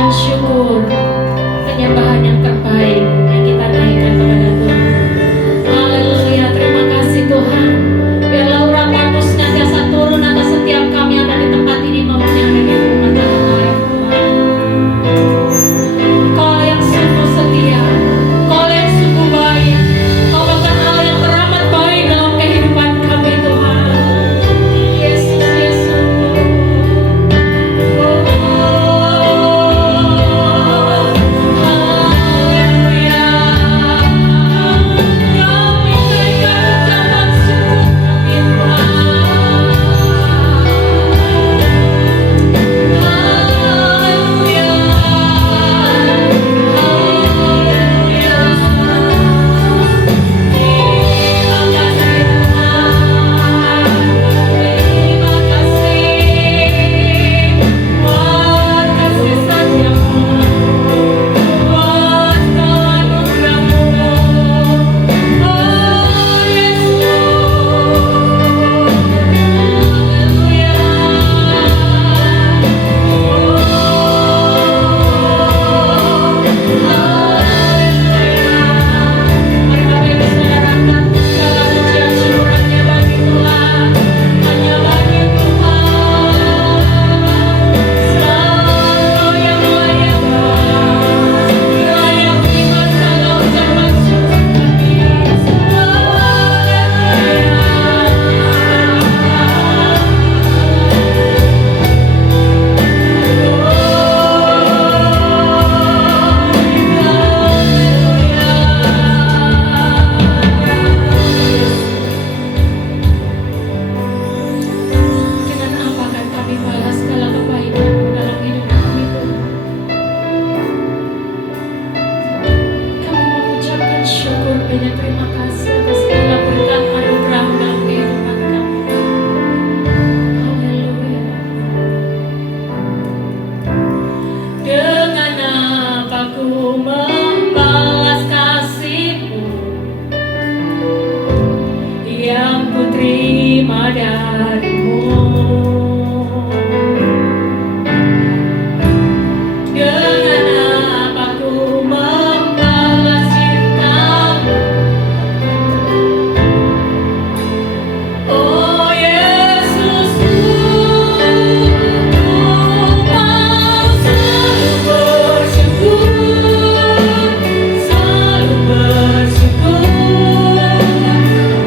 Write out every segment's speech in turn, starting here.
pujian syukur, penyembahan yang terbaik yang kita naikkan kepada Tuhan. Haleluya, terima kasih Tuhan. Biarlah urapan-Mu senantiasa turun atas setiap kami yang ada di tempat ini maupun yang ada di rumah Tuhan. Kau yang sungguh setia, Kau yang sungguh baik, Kau bahkan Allah yang teramat baik dalam kehidupan kami Tuhan. Yesus, Yesus.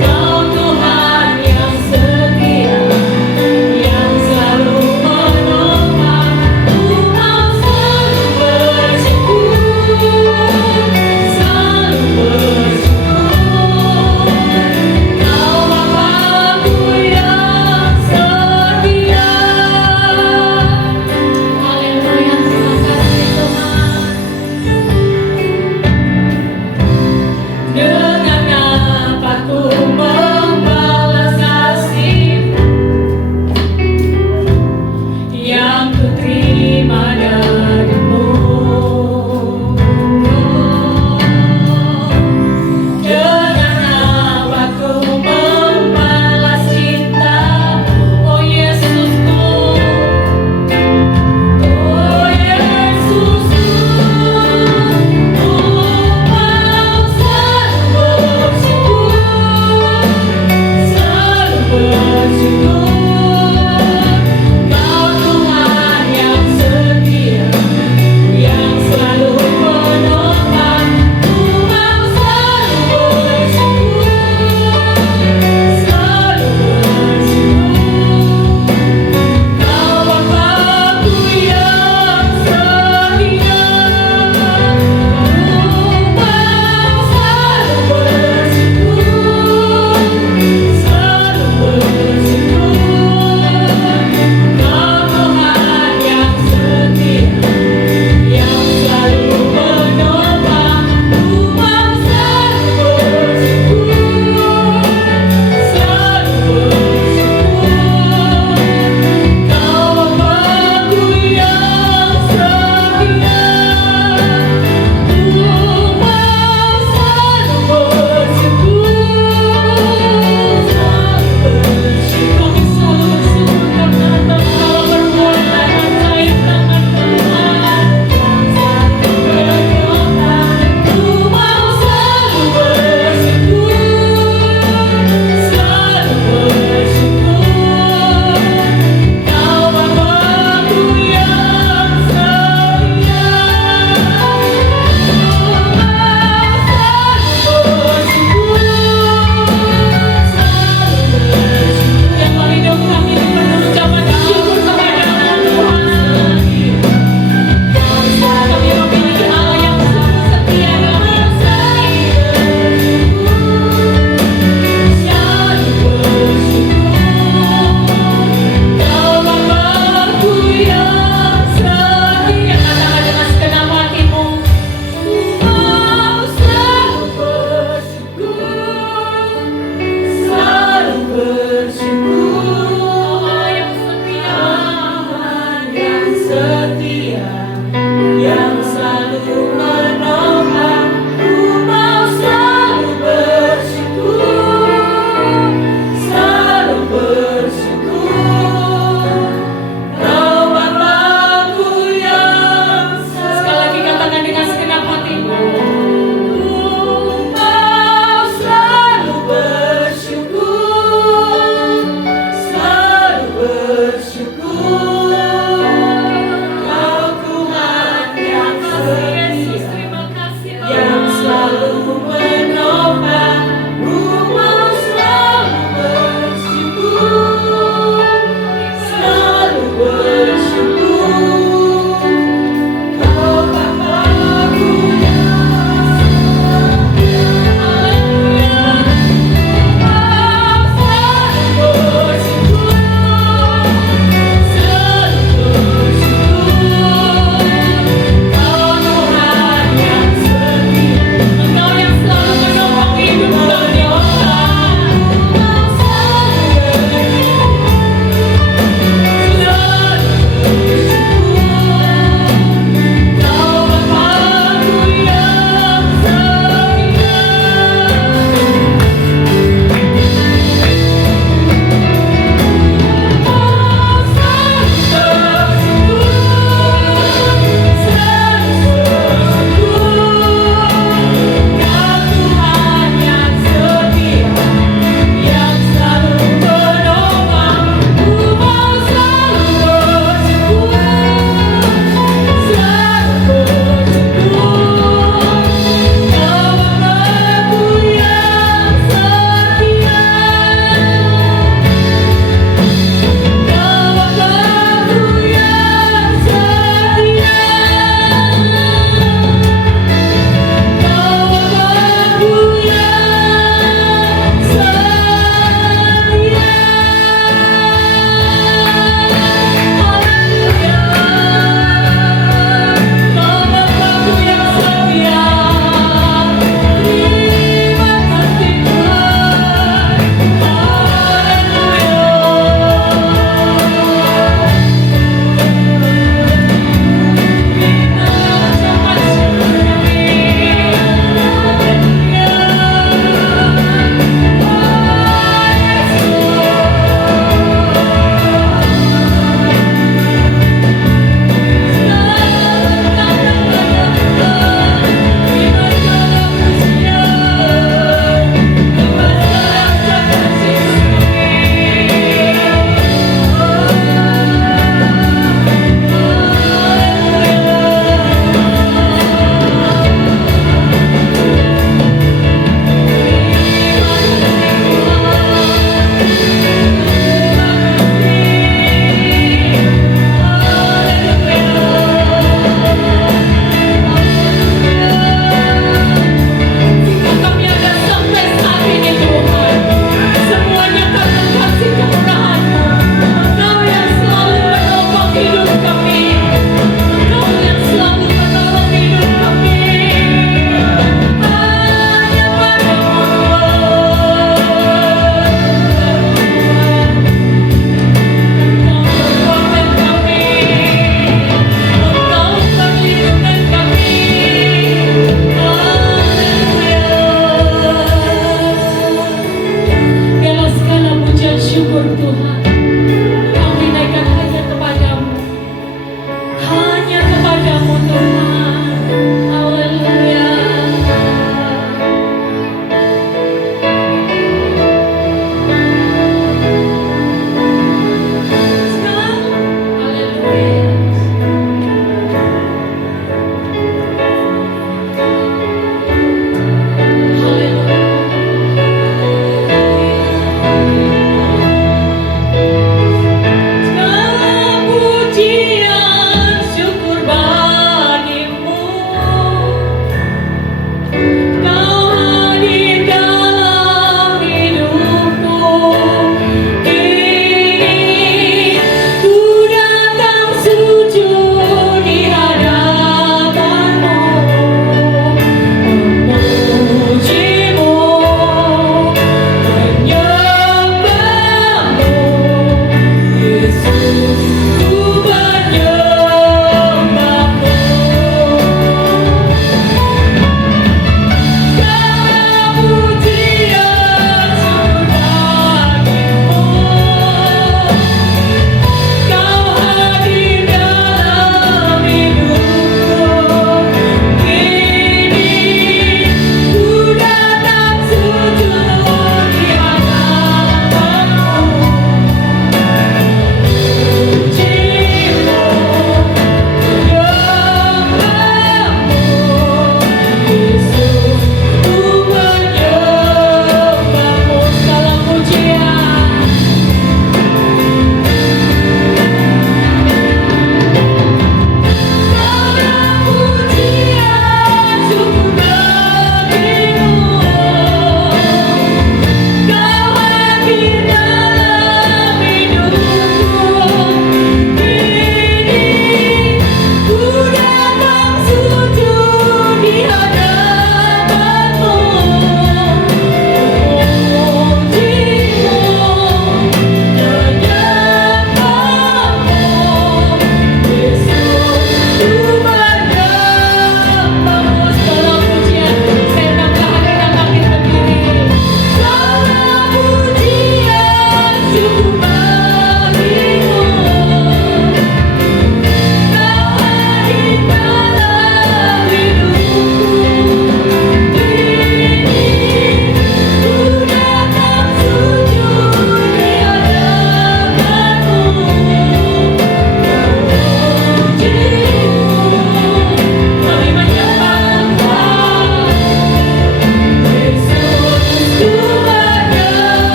Kau Tuhan yang setia.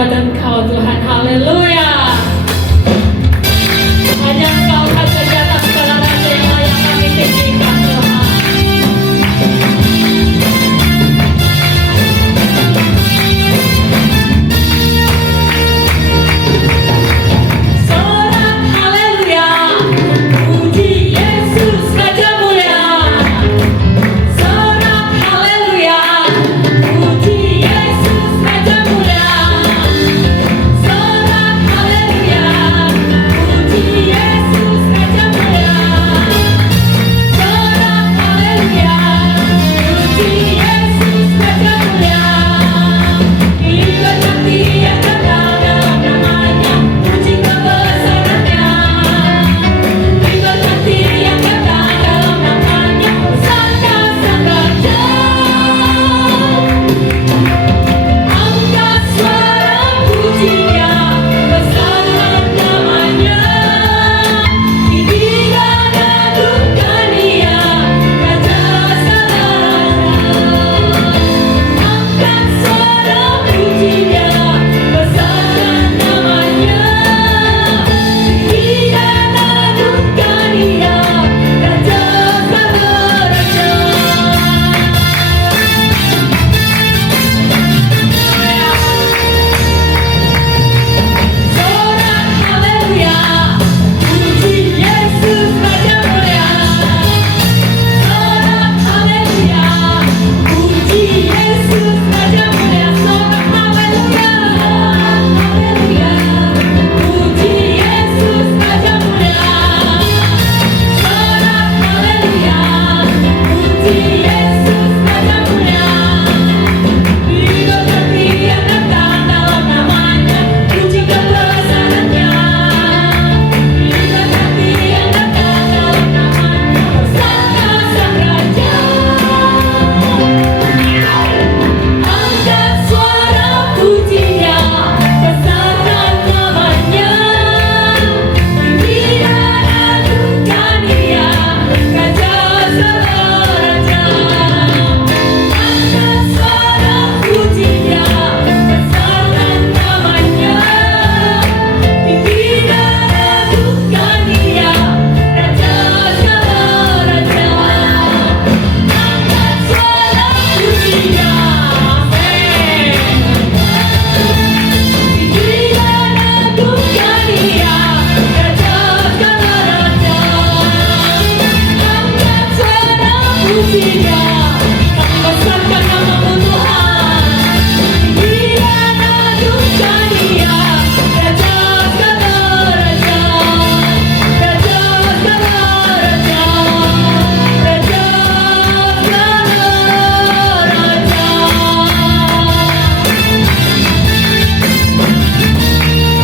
buat Engkau Tuhan. Haleluya. Hanya Engkau Raja di atas segala raja yang layak kami tinggikan Tuhan. Sorak haleluya, puji Yesus Raja mulia. Sorak haleluya, puji Yesus Raja mulia. Sorak haleluya, puji Yesus Raja mulia. Sorak haleluya, puji Yesus Raja mulia. Diberkati yang kekal dalam namanya, puji kebesarannya. Diberkati yang kekal dalam namanya, Santa Sang Raja. Angkat suara pujinya, besarkan namanya. Tinggikan agungkan Dia, Raja segala raja. Angkat suara pujinya, besarkan namanya. Tinggikan agungkan Dia, Raja segala raja. Sorak haleluya, puji Yesus Raja mulia. Sorak haleluya, puji Yesus Raja mulia. Sorak haleluya, haleluya, puji Yesus Raja mulia. Sorak haleluya, puji Yesus Raja mulia. Diberkati yang datang dalam namanya, puji kebesarannya. Diberkati yang datang dalam namanya, Santa Sang Raja. Angkat suara pujinya, besarkan namanya. Tinggikan agungkan Dia, Raja segala raja. Angkat suara pujinya, besarkan namanya. Tinggikan agungkan Dia, Raja segala raja. Angkat suara pujinya, tinggikan agungkan Dia, Raja segala raja. Angkat suara pujinya, kami besarkan nama-Mu Tuhan. Tinggikan agungkan Dia, Raja segala raja. Raja segala raja, Raja segala raja.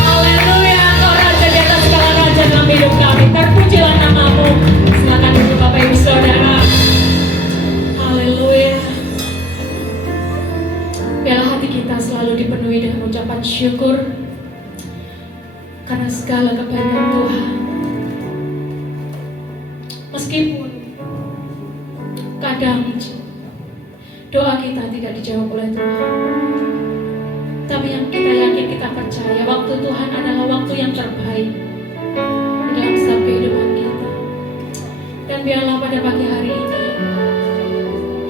Haleluya, Engkau Raja di atas segala raja dalam hidup kami. Terpujilah nama-Mu. Silakan duduk Bapak Ibu Saudara. Haleluya. Biarlah hati kita selalu dipenuhi dengan ucapan syukur karena segala kebaikan Tuhan. Meskipun kadang doa kita tidak dijawab oleh Tuhan, tapi yang kita yakin, kita percaya waktu Tuhan adalah waktu yang terbaik di dalam setiap kehidupan kita. Dan biarlah pada pagi hari ini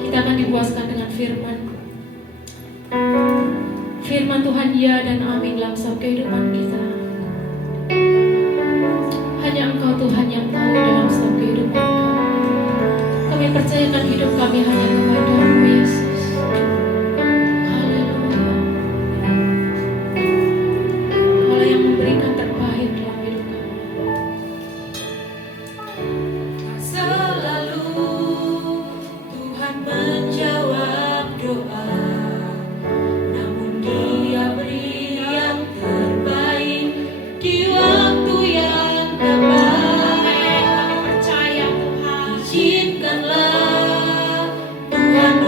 kita akan dipuaskan dengan firman Tuhan, ya dan amin dalam setiap kehidupan kita. Hanya Engkau Tuhan yang tahu dalam setiap kehidupan kami. Kami percayakan hidup kami hanya kepada-Mu Yesus. Haleluya. Kaulah yang memberikan terbaik dalam hidup kami. Selalu Tuhan menjawab doa, namun Dia beri yang terbaik di waktu yang tepat. Kami percaya Tuhan. Izinkanlah Tuhan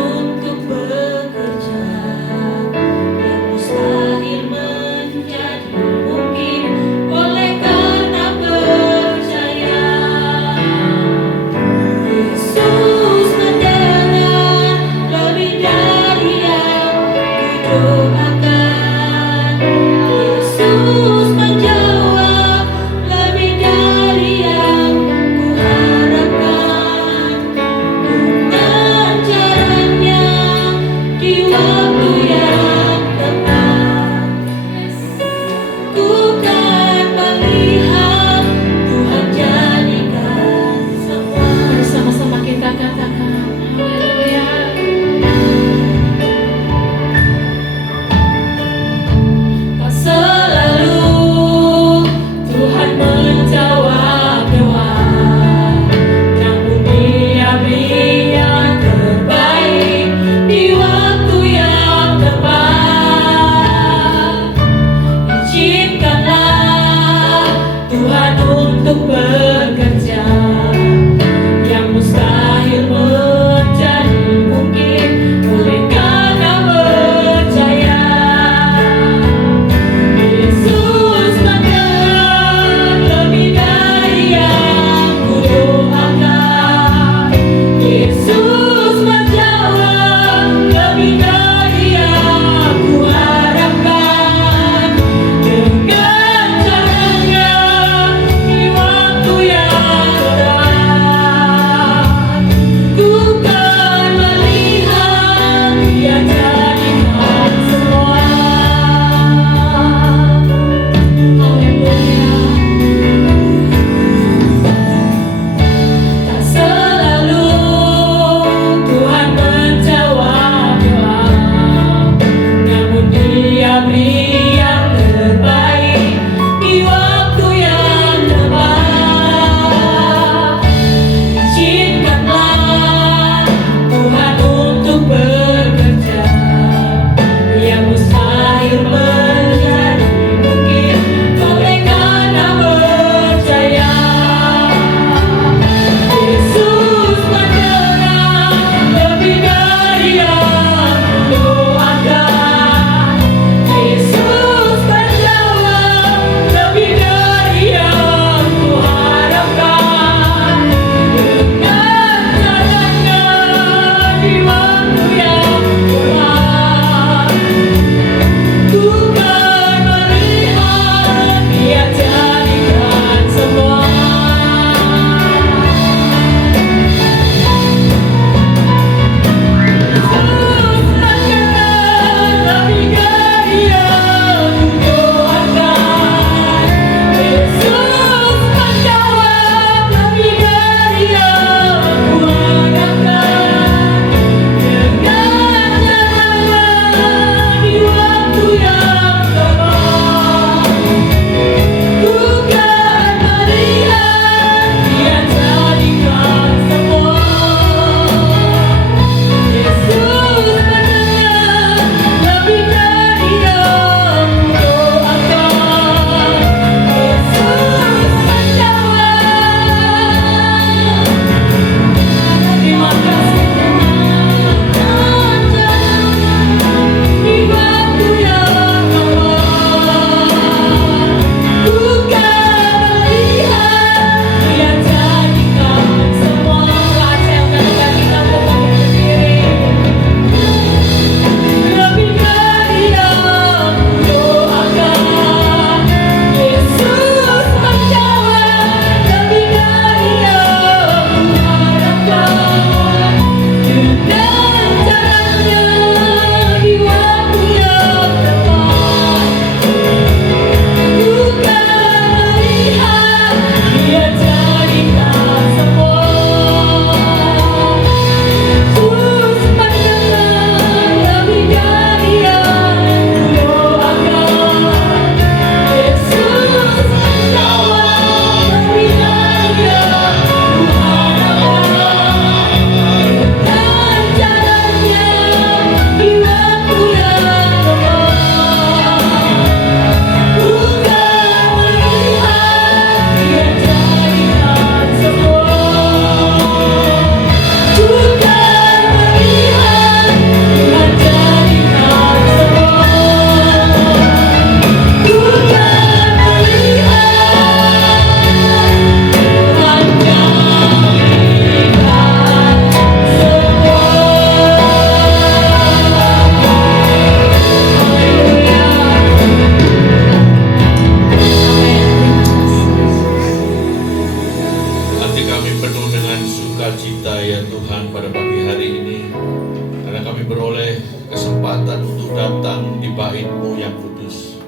kesempatan untuk datang di bait-Mu yang kudus.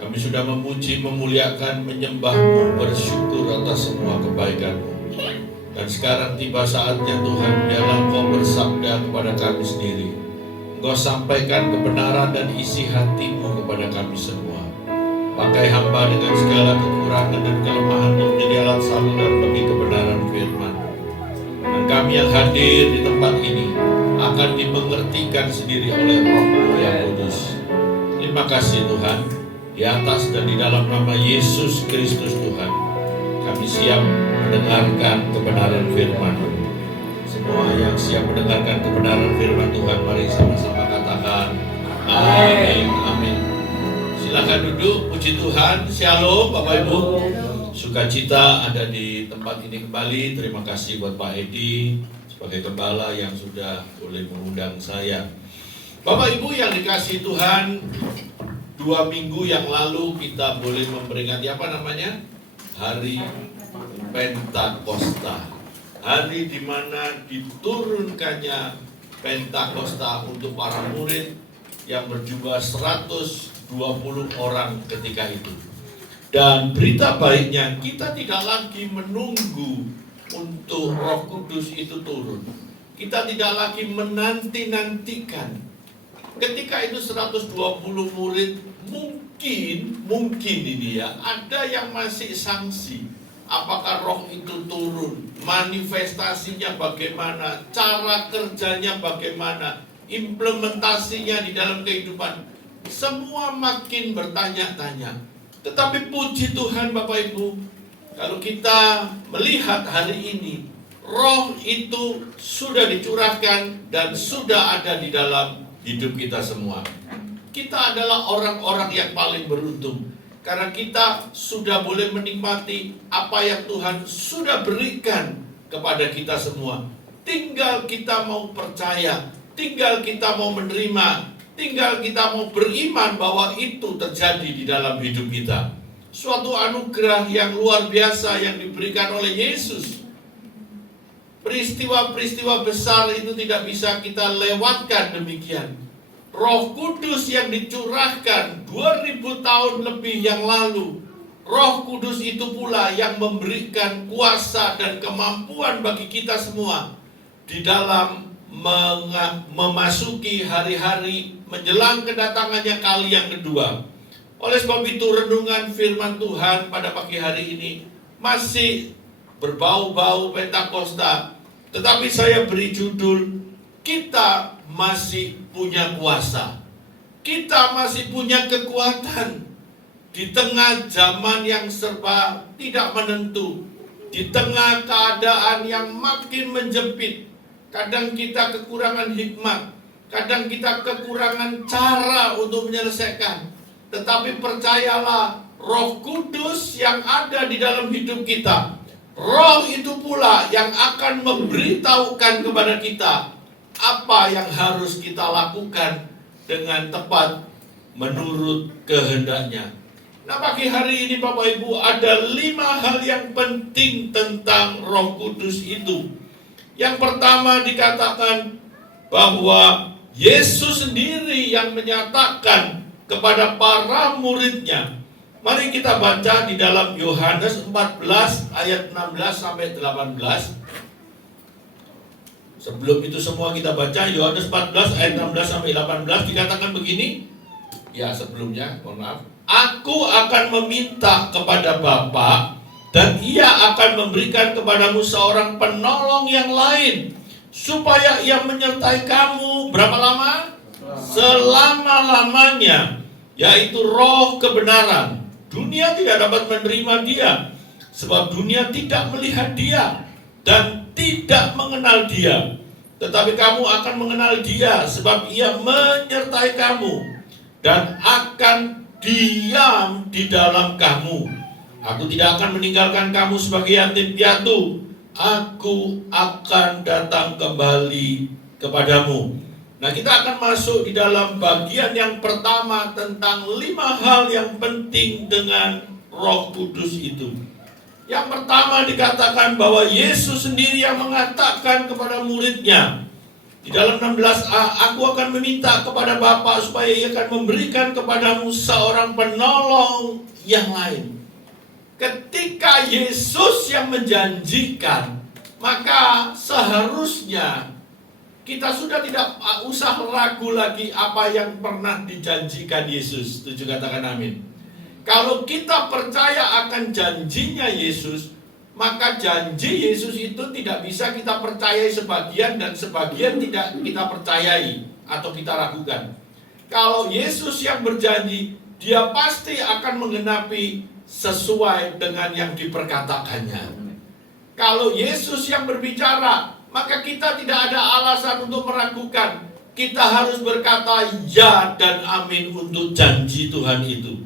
Kami sudah memuji, memuliakan, menyembah-Mu, bersyukur atas semua kebaikan-Mu. Dan sekarang tiba saatnya Tuhan, biarlah Engkau bersabda kepada kami sendiri. Engkau sampaikan kebenaran dan isi hati-Mu kepada kami semua. Pakai hamba dengan segala kekurangan dan kelemahan untuk menjadi alat saluran bagi kebenaran firman. Dan kami yang hadir di tempat ini akan dimengertikan sendiri oleh Roh-Mu yang kudus. Terima kasih Tuhan, di atas dan di dalam nama Yesus Kristus Tuhan, kami siap mendengarkan kebenaran firman. Semua yang siap mendengarkan kebenaran firman Tuhan, mari sama-sama katakan amin. Amin. Silakan duduk, puji Tuhan. Shalom Bapak Ibu. Sukacita ada di tempat ini kembali. Terima kasih buat Pak Edi sebagai gembala yang sudah boleh mengundang saya. Bapak Ibu yang dikasihi Tuhan, 2 minggu yang lalu kita boleh memperingati apa namanya? Hari Pentakosta. Hari di mana diturunkannya Pentakosta untuk para murid yang berjumlah 120 orang ketika itu. Dan berita baiknya, kita tidak lagi menunggu untuk Roh Kudus itu turun. Kita tidak lagi menanti-nantikan. Ketika itu 120 murid, mungkin ini ya, ada yang masih sangsi. Apakah roh itu turun? Manifestasinya bagaimana? Cara kerjanya bagaimana? Implementasinya di dalam kehidupan. Semua makin bertanya-tanya. Tetapi puji Tuhan Bapak Ibu, kalau kita melihat hari ini, roh itu sudah dicurahkan dan sudah ada di dalam hidup kita semua. Kita adalah orang-orang yang paling beruntung, karena kita sudah boleh menikmati apa yang Tuhan sudah berikan kepada kita semua. Tinggal kita mau percaya, tinggal kita mau menerima, tinggal kita mau beriman bahwa itu terjadi di dalam hidup kita. Suatu anugerah yang luar biasa yang diberikan oleh Yesus. Peristiwa-peristiwa besar itu tidak bisa kita lewatkan demikian. Roh Kudus yang dicurahkan 2000 tahun lebih yang lalu. Roh Kudus itu pula yang memberikan kuasa dan kemampuan bagi kita semua di dalam memasuki hari-hari menjelang kedatangannya kali yang kedua. Oleh sebab itu renungan firman Tuhan pada pagi hari ini masih berbau-bau Pentakosta, tetapi saya beri judul, kita masih punya kuasa. Kita masih punya kekuatan di tengah zaman yang serba tidak menentu, di tengah keadaan yang makin menjepit. Kadang kita kekurangan hikmat, kadang kita kekurangan cara untuk menyelesaikan. Tetapi percayalah, Roh Kudus yang ada di dalam hidup kita, Roh itu pula yang akan memberitahukan kepada kita apa yang harus kita lakukan dengan tepat menurut kehendaknya. Nah, pagi hari ini Bapak Ibu ada 5 hal yang penting tentang Roh Kudus itu. Yang pertama dikatakan bahwa Yesus sendiri yang menyatakan kepada para muridnya. Mari kita baca di dalam Yohanes 14 ayat 16 sampai 18. Sebelum itu semua kita baca Yohanes 14 ayat 16 sampai 18, dikatakan begini. Ya, sebelumnya, mohon maaf. Aku akan meminta kepada Bapa, dan Ia akan memberikan kepadamu seorang penolong yang lain, supaya Ia menyertai kamu berapa lama? Selama-lamanya, yaitu Roh kebenaran. Dunia tidak dapat menerima Dia, sebab dunia tidak melihat Dia dan tidak mengenal Dia. Tetapi kamu akan mengenal Dia, sebab Ia menyertai kamu dan akan diam di dalam kamu. Aku tidak akan meninggalkan kamu sebagai yatim piatu. Aku akan datang kembali kepadamu. Nah, kita akan masuk di dalam bagian yang pertama tentang 5 hal yang penting dengan Roh Kudus itu. Yang pertama dikatakan bahwa Yesus sendiri yang mengatakan kepada muridnya Di dalam 16a, aku akan meminta kepada Bapa supaya ia akan memberikan kepadamu seorang penolong yang lain. Ketika Yesus yang menjanjikan, maka seharusnya kita sudah tidak usah ragu lagi apa yang pernah dijanjikan Yesus. Setuju, katakan amin. Kalau kita percaya akan janjinya Yesus, maka janji Yesus itu tidak bisa kita percayai sebagian dan sebagian tidak kita percayai atau kita ragukan. Kalau Yesus yang berjanji, dia pasti akan menggenapi sesuai dengan yang diperkatakannya. Kalau Yesus yang berbicara, maka kita tidak ada alasan untuk meragukan. Kita harus berkata ya dan amin untuk janji Tuhan itu.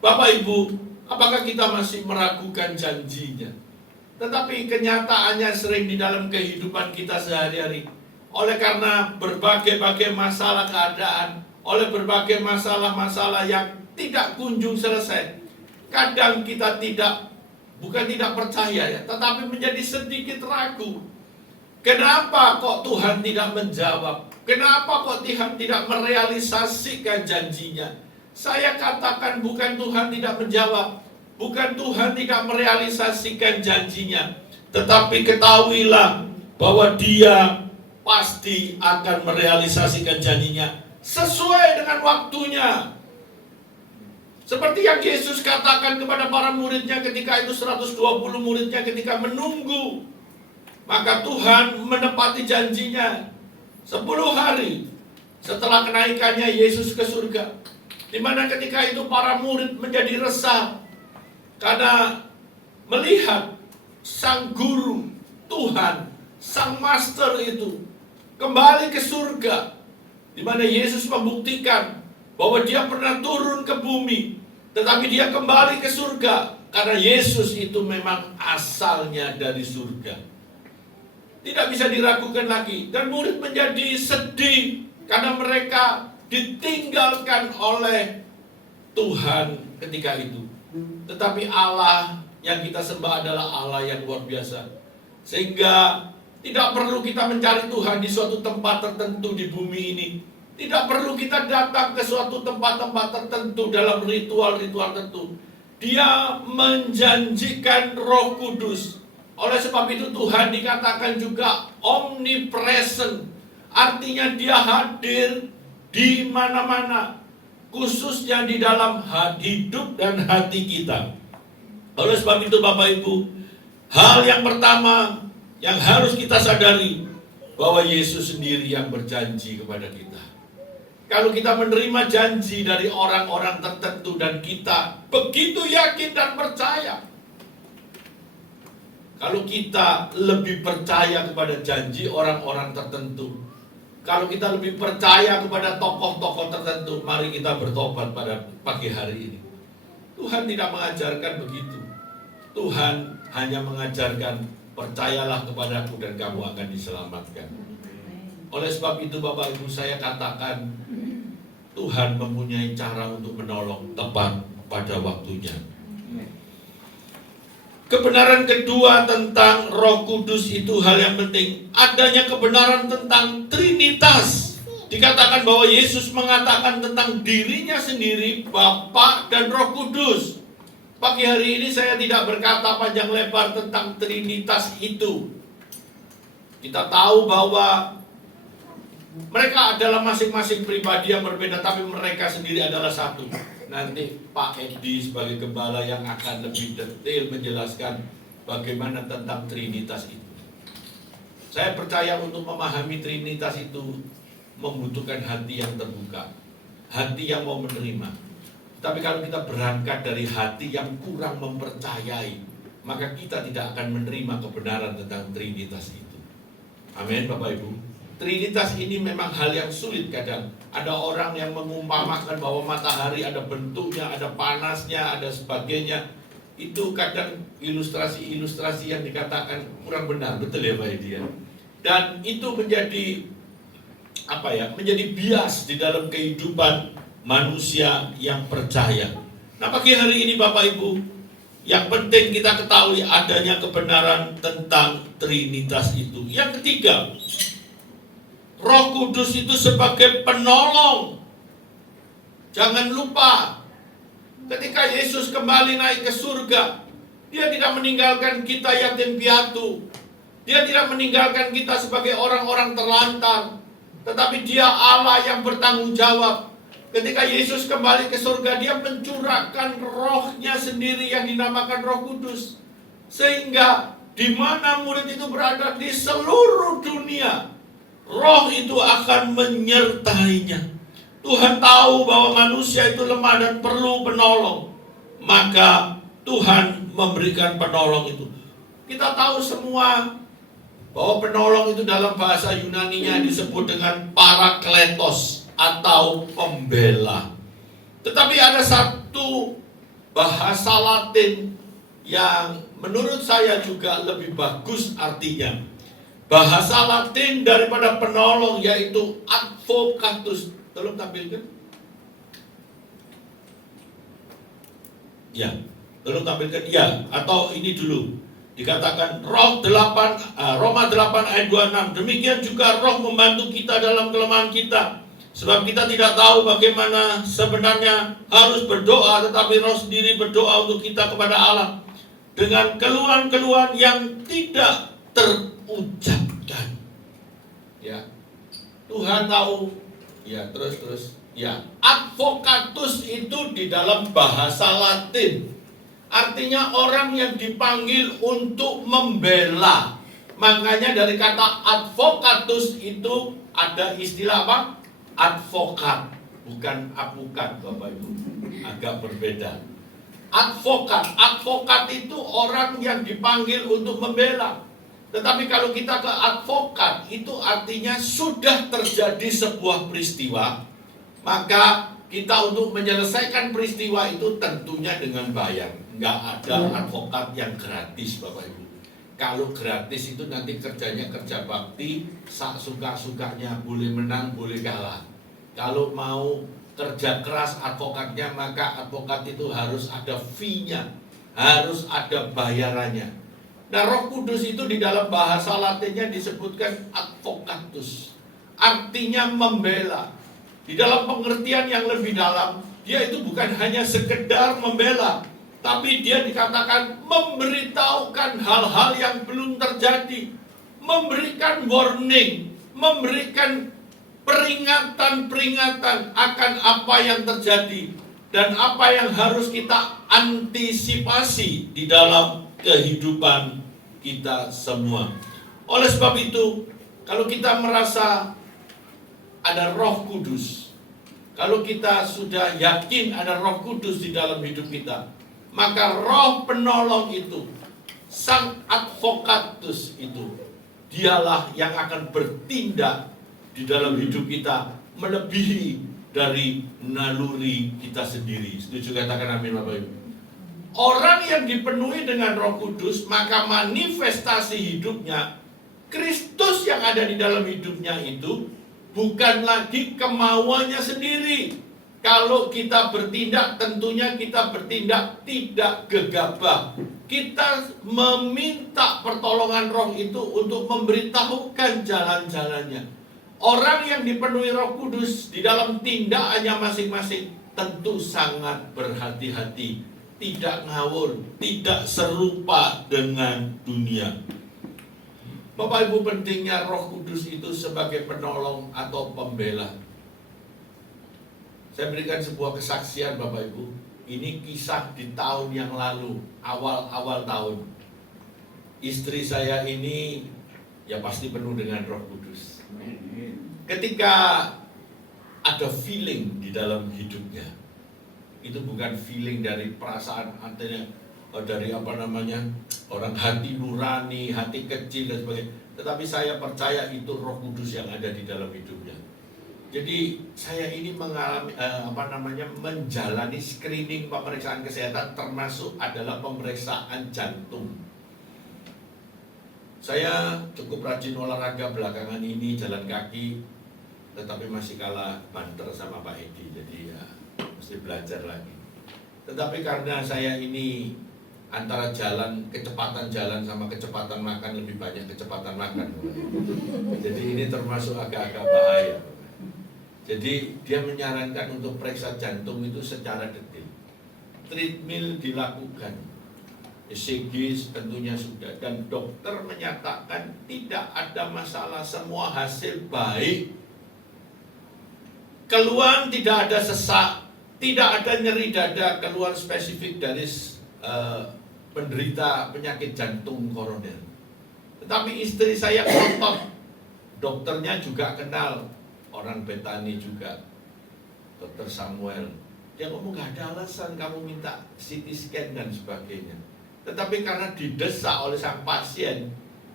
Bapak Ibu, apakah kita masih meragukan janjinya? Tetapi kenyataannya sering di dalam kehidupan kita sehari-hari. Oleh karena berbagai-bagai masalah keadaan, oleh berbagai masalah-masalah yang tidak kunjung selesai, kadang kita bukan tidak percaya ya, tetapi menjadi sedikit ragu. Kenapa kok Tuhan tidak menjawab? Kenapa kok Tuhan tidak merealisasikan janjinya? Saya katakan bukan Tuhan tidak menjawab, bukan Tuhan tidak merealisasikan janjinya, tetapi ketahuilah bahwa Dia pasti akan merealisasikan janjinya sesuai dengan waktunya. Seperti yang Yesus katakan kepada para muridnya ketika itu 120 muridnya ketika menunggu. Maka Tuhan menepati janjinya 10 hari setelah kenaikannya Yesus ke surga. Di mana ketika itu para murid menjadi resah karena melihat sang guru Tuhan, sang master itu kembali ke surga. Di mana Yesus membuktikan bahwa dia pernah turun ke bumi, tetapi dia kembali ke surga karena Yesus itu memang asalnya dari surga. Tidak bisa diragukan lagi. Dan murid menjadi sedih karena mereka ditinggalkan oleh Tuhan ketika itu. Tetapi Allah yang kita sembah adalah Allah yang luar biasa. Sehingga tidak perlu kita mencari Tuhan di suatu tempat tertentu di bumi ini. Tidak perlu kita datang ke suatu tempat-tempat tertentu dalam ritual-ritual tertentu. Dia menjanjikan Roh Kudus. Oleh sebab itu Tuhan dikatakan juga omnipresent. Artinya dia hadir di mana-mana, khususnya di dalam hidup dan hati kita. Oleh sebab itu Bapak Ibu, hal yang pertama yang harus kita sadari bahwa Yesus sendiri yang berjanji kepada kita. Kalau kita menerima janji dari orang-orang tertentu dan kita begitu yakin dan percaya, kalau kita lebih percaya kepada janji orang-orang tertentu, kalau kita lebih percaya kepada tokoh-tokoh tertentu, mari kita bertobat pada pagi hari ini. Tuhan tidak mengajarkan begitu. Tuhan hanya mengajarkan, percayalah kepadaku dan kamu akan diselamatkan. Oleh sebab itu Bapak Ibu, saya katakan Tuhan mempunyai cara untuk menolong tepat pada waktunya. Kebenaran kedua tentang Roh Kudus itu hal yang penting. Adanya kebenaran tentang Trinitas. Dikatakan bahwa Yesus mengatakan tentang dirinya sendiri, Bapa dan Roh Kudus. Pagi hari ini saya tidak berkata panjang lebar tentang Trinitas itu. Kita tahu bahwa mereka adalah masing-masing pribadi yang berbeda, tapi mereka sendiri adalah satu. Nanti Pak Edi sebagai gembala yang akan lebih detail menjelaskan bagaimana tentang Trinitas itu. Saya percaya untuk memahami Trinitas itu membutuhkan hati yang terbuka, hati yang mau menerima. Tapi kalau kita berangkat dari hati yang kurang mempercayai, maka kita tidak akan menerima kebenaran tentang Trinitas itu. Amin Bapak Ibu. Trinitas ini memang hal yang sulit kadang. Ada orang yang mengumpamakan bahwa matahari ada bentuknya, ada panasnya, ada sebagainya. Itu kadang ilustrasi-ilustrasi yang dikatakan kurang benar, betul ya Pak Edi? Dan itu menjadi menjadi bias di dalam kehidupan manusia yang percaya. Nah pagi hari ini Bapak Ibu, yang penting kita ketahui adanya kebenaran tentang Trinitas itu. Yang ketiga, Roh Kudus itu sebagai penolong. Jangan lupa, ketika Yesus kembali naik ke surga, Dia tidak meninggalkan kita yatim piatu. Dia tidak meninggalkan kita sebagai orang-orang terlantar. Tetapi Dia Allah yang bertanggung jawab. Ketika Yesus kembali ke surga, Dia mencurahkan rohnya sendiri yang dinamakan Roh Kudus. Sehingga di mana murid itu berada di seluruh dunia, roh itu akan menyertainya. Tuhan tahu bahwa manusia itu lemah dan perlu penolong. Maka Tuhan memberikan penolong itu. Kita tahu semua bahwa penolong itu dalam bahasa Yunani-nya disebut dengan parakletos atau pembela. Tetapi ada satu bahasa Latin yang menurut saya juga lebih bagus artinya. Bahasa Latin daripada penolong yaitu advocatus. Tolong tampilkan. Ya, tolong tampilkan. Ya, atau ini dulu. Dikatakan Roma 8 ayat 26. Demikian juga roh membantu kita dalam kelemahan kita. Sebab kita tidak tahu bagaimana sebenarnya harus berdoa, tetapi roh sendiri berdoa untuk kita kepada Allah dengan keluhan-keluhan yang tidak terucapkan. Ya, Tuhan tahu. Ya, terus. Ya, advocatus itu di dalam bahasa Latin. Artinya orang yang dipanggil untuk membela. Makanya dari kata advocatus itu ada istilah apa? Advokat, bukan apukat, Bapak Ibu. Agak berbeda. Advokat itu orang yang dipanggil untuk membela. Tetapi kalau kita ke advokat, itu artinya sudah terjadi sebuah peristiwa, maka kita untuk menyelesaikan peristiwa itu tentunya dengan bayar. Nggak ada advokat yang gratis, Bapak Ibu. Kalau gratis itu nanti kerjanya kerja bakti, suka-sukanya, boleh menang, boleh kalah. Kalau mau kerja keras advokatnya, maka advokat itu harus ada fee-nya, harus ada bayarannya. Nah, Roh Kudus itu di dalam bahasa Latinnya disebutkan advocatus, artinya membela. Di dalam pengertian yang lebih dalam, dia itu bukan hanya sekedar membela, tapi dia dikatakan memberitahukan hal-hal yang belum terjadi, memberikan warning, memberikan peringatan-peringatan akan apa yang terjadi dan apa yang harus kita antisipasi di dalam kehidupan kita semua. Oleh sebab itu, kalau kita merasa ada Roh Kudus, kalau kita sudah yakin ada Roh Kudus di dalam hidup kita, maka roh penolong itu, sang advocatus itu, dialah yang akan bertindak di dalam hidup kita melebihi dari naluri kita sendiri. Setuju, katakan amin, Bapak Ibu. Orang yang dipenuhi dengan Roh Kudus, maka manifestasi hidupnya, Kristus yang ada di dalam hidupnya itu bukan lagi kemauannya sendiri. Kalau kita bertindak, tentunya kita bertindak tidak gegabah. Kita meminta pertolongan Roh itu untuk memberitahukan jalan-jalannya. Orang yang dipenuhi Roh Kudus di dalam tindakannya masing-masing tentu sangat berhati-hati, tidak ngawur, tidak serupa dengan dunia. Bapak Ibu, pentingnya Roh Kudus itu sebagai penolong atau pembela. Saya berikan sebuah kesaksian, Bapak Ibu. Ini kisah di tahun yang lalu, awal-awal tahun. Istri saya ini ya pasti penuh dengan Roh Kudus. Ketika ada feeling di dalam hidupnya, itu bukan feeling dari perasaan artinya dari orang hati nurani, hati kecil dan sebagainya. Tetapi saya percaya itu Roh Kudus yang ada di dalam hidupnya. Jadi saya ini mengalami menjalani screening pemeriksaan kesehatan, termasuk adalah pemeriksaan jantung. Saya cukup rajin olahraga belakangan ini, jalan kaki, tetapi masih kalah banter sama Pak Edi, jadi ya mesti belajar lagi. Tetapi karena saya ini antara kecepatan jalan sama kecepatan makan lebih banyak kecepatan makan. Jadi ini termasuk agak-agak bahaya. Jadi dia menyarankan untuk periksa jantung itu secara detail. Treadmill dilakukan, ECG tentunya sudah, dan dokter menyatakan tidak ada masalah, semua hasil baik. Keluhan tidak ada sesak, tidak ada nyeri dada, keluhan spesifik dari penderita penyakit jantung koroner. Tetapi istri saya ngotot, dokternya juga kenal, orang Betani juga, Dokter Samuel. Dia ngomong gak ada alasan kamu minta CT scan dan sebagainya. Tetapi karena didesak oleh sang pasien,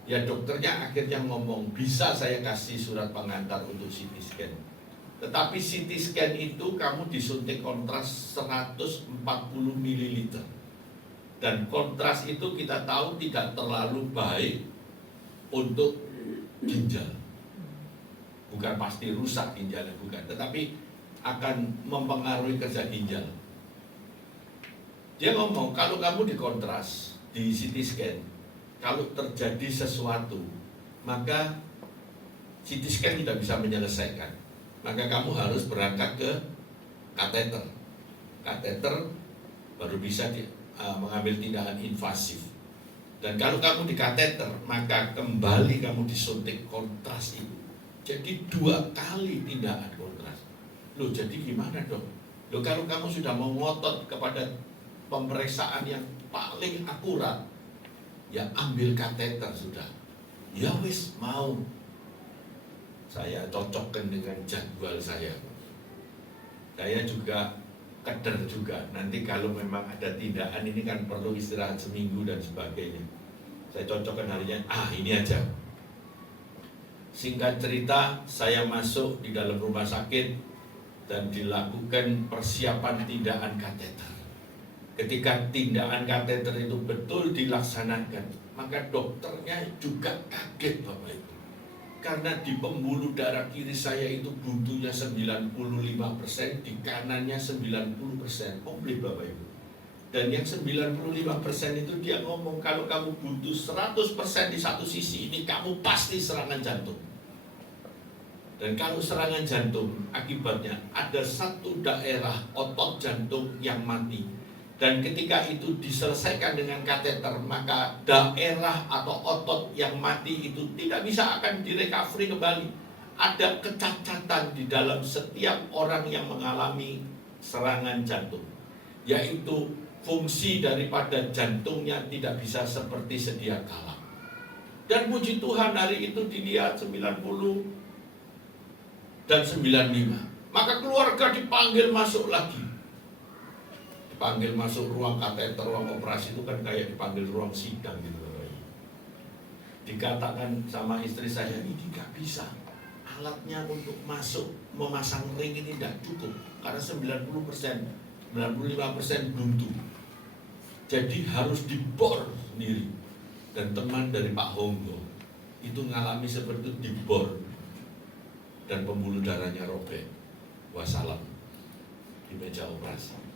ya dokternya akhirnya ngomong bisa saya kasih surat pengantar untuk CT scan. Tetapi CT scan itu kamu disuntik kontras 140 ml. Dan kontras itu kita tahu tidak terlalu baik untuk ginjal. Bukan pasti rusak ginjalnya, bukan, tetapi akan mempengaruhi kerja ginjal. Dia ngomong, kalau kamu dikontras di CT scan, kalau terjadi sesuatu, maka CT scan tidak bisa menyelesaikan. Maka kamu harus berangkat ke kateter. Kateter baru bisa mengambil tindakan invasif. Dan kalau kamu di kateter, maka kembali kamu disuntik kontras itu. Jadi 2 kali tindakan kontras. Loh, jadi gimana dong? Loh, kalau kamu sudah mau ngotot kepada pemeriksaan yang paling akurat, ya ambil kateter sudah. Ya wis, mau. Saya cocokkan dengan jadwal saya. Saya juga keder juga. Nanti kalau memang ada tindakan ini kan perlu istirahat seminggu dan sebagainya. Saya cocokkan harinya, ini aja. Singkat cerita, saya masuk di dalam rumah sakit dan dilakukan persiapan tindakan kateter. Ketika tindakan kateter itu betul dilaksanakan, maka dokternya juga kaget Bapak Ibu. Karena di pembuluh darah kiri saya itu buntunya 95%, di kanannya 90%. Komplit Bapak Ibu. Dan yang 95% itu dia ngomong, kalau kamu buntu 100% di satu sisi ini, kamu pasti serangan jantung. Dan kalau serangan jantung, akibatnya ada satu daerah otot jantung yang mati. Dan ketika itu diselesaikan dengan kateter, maka daerah atau otot yang mati itu tidak bisa akan direkovery kembali. Ada kecacatan di dalam setiap orang yang mengalami serangan jantung, yaitu fungsi daripada jantungnya tidak bisa seperti sedia kala. Dan puji Tuhan hari itu dilihat 90 dan 95. Maka keluarga dipanggil masuk lagi. Dipanggil masuk ruang kateter, ruang operasi itu kan kayak dipanggil ruang sidang gitu. Dikatakan sama istri saya, ini gak bisa. Alatnya untuk masuk, memasang ring ini tidak cukup. Karena 95% buntu. Jadi harus dibor sendiri. Dan teman dari Pak Honggo itu ngalami seperti itu, dibor. Dan pembuluh darahnya robek. Wassalam. Di meja operasi.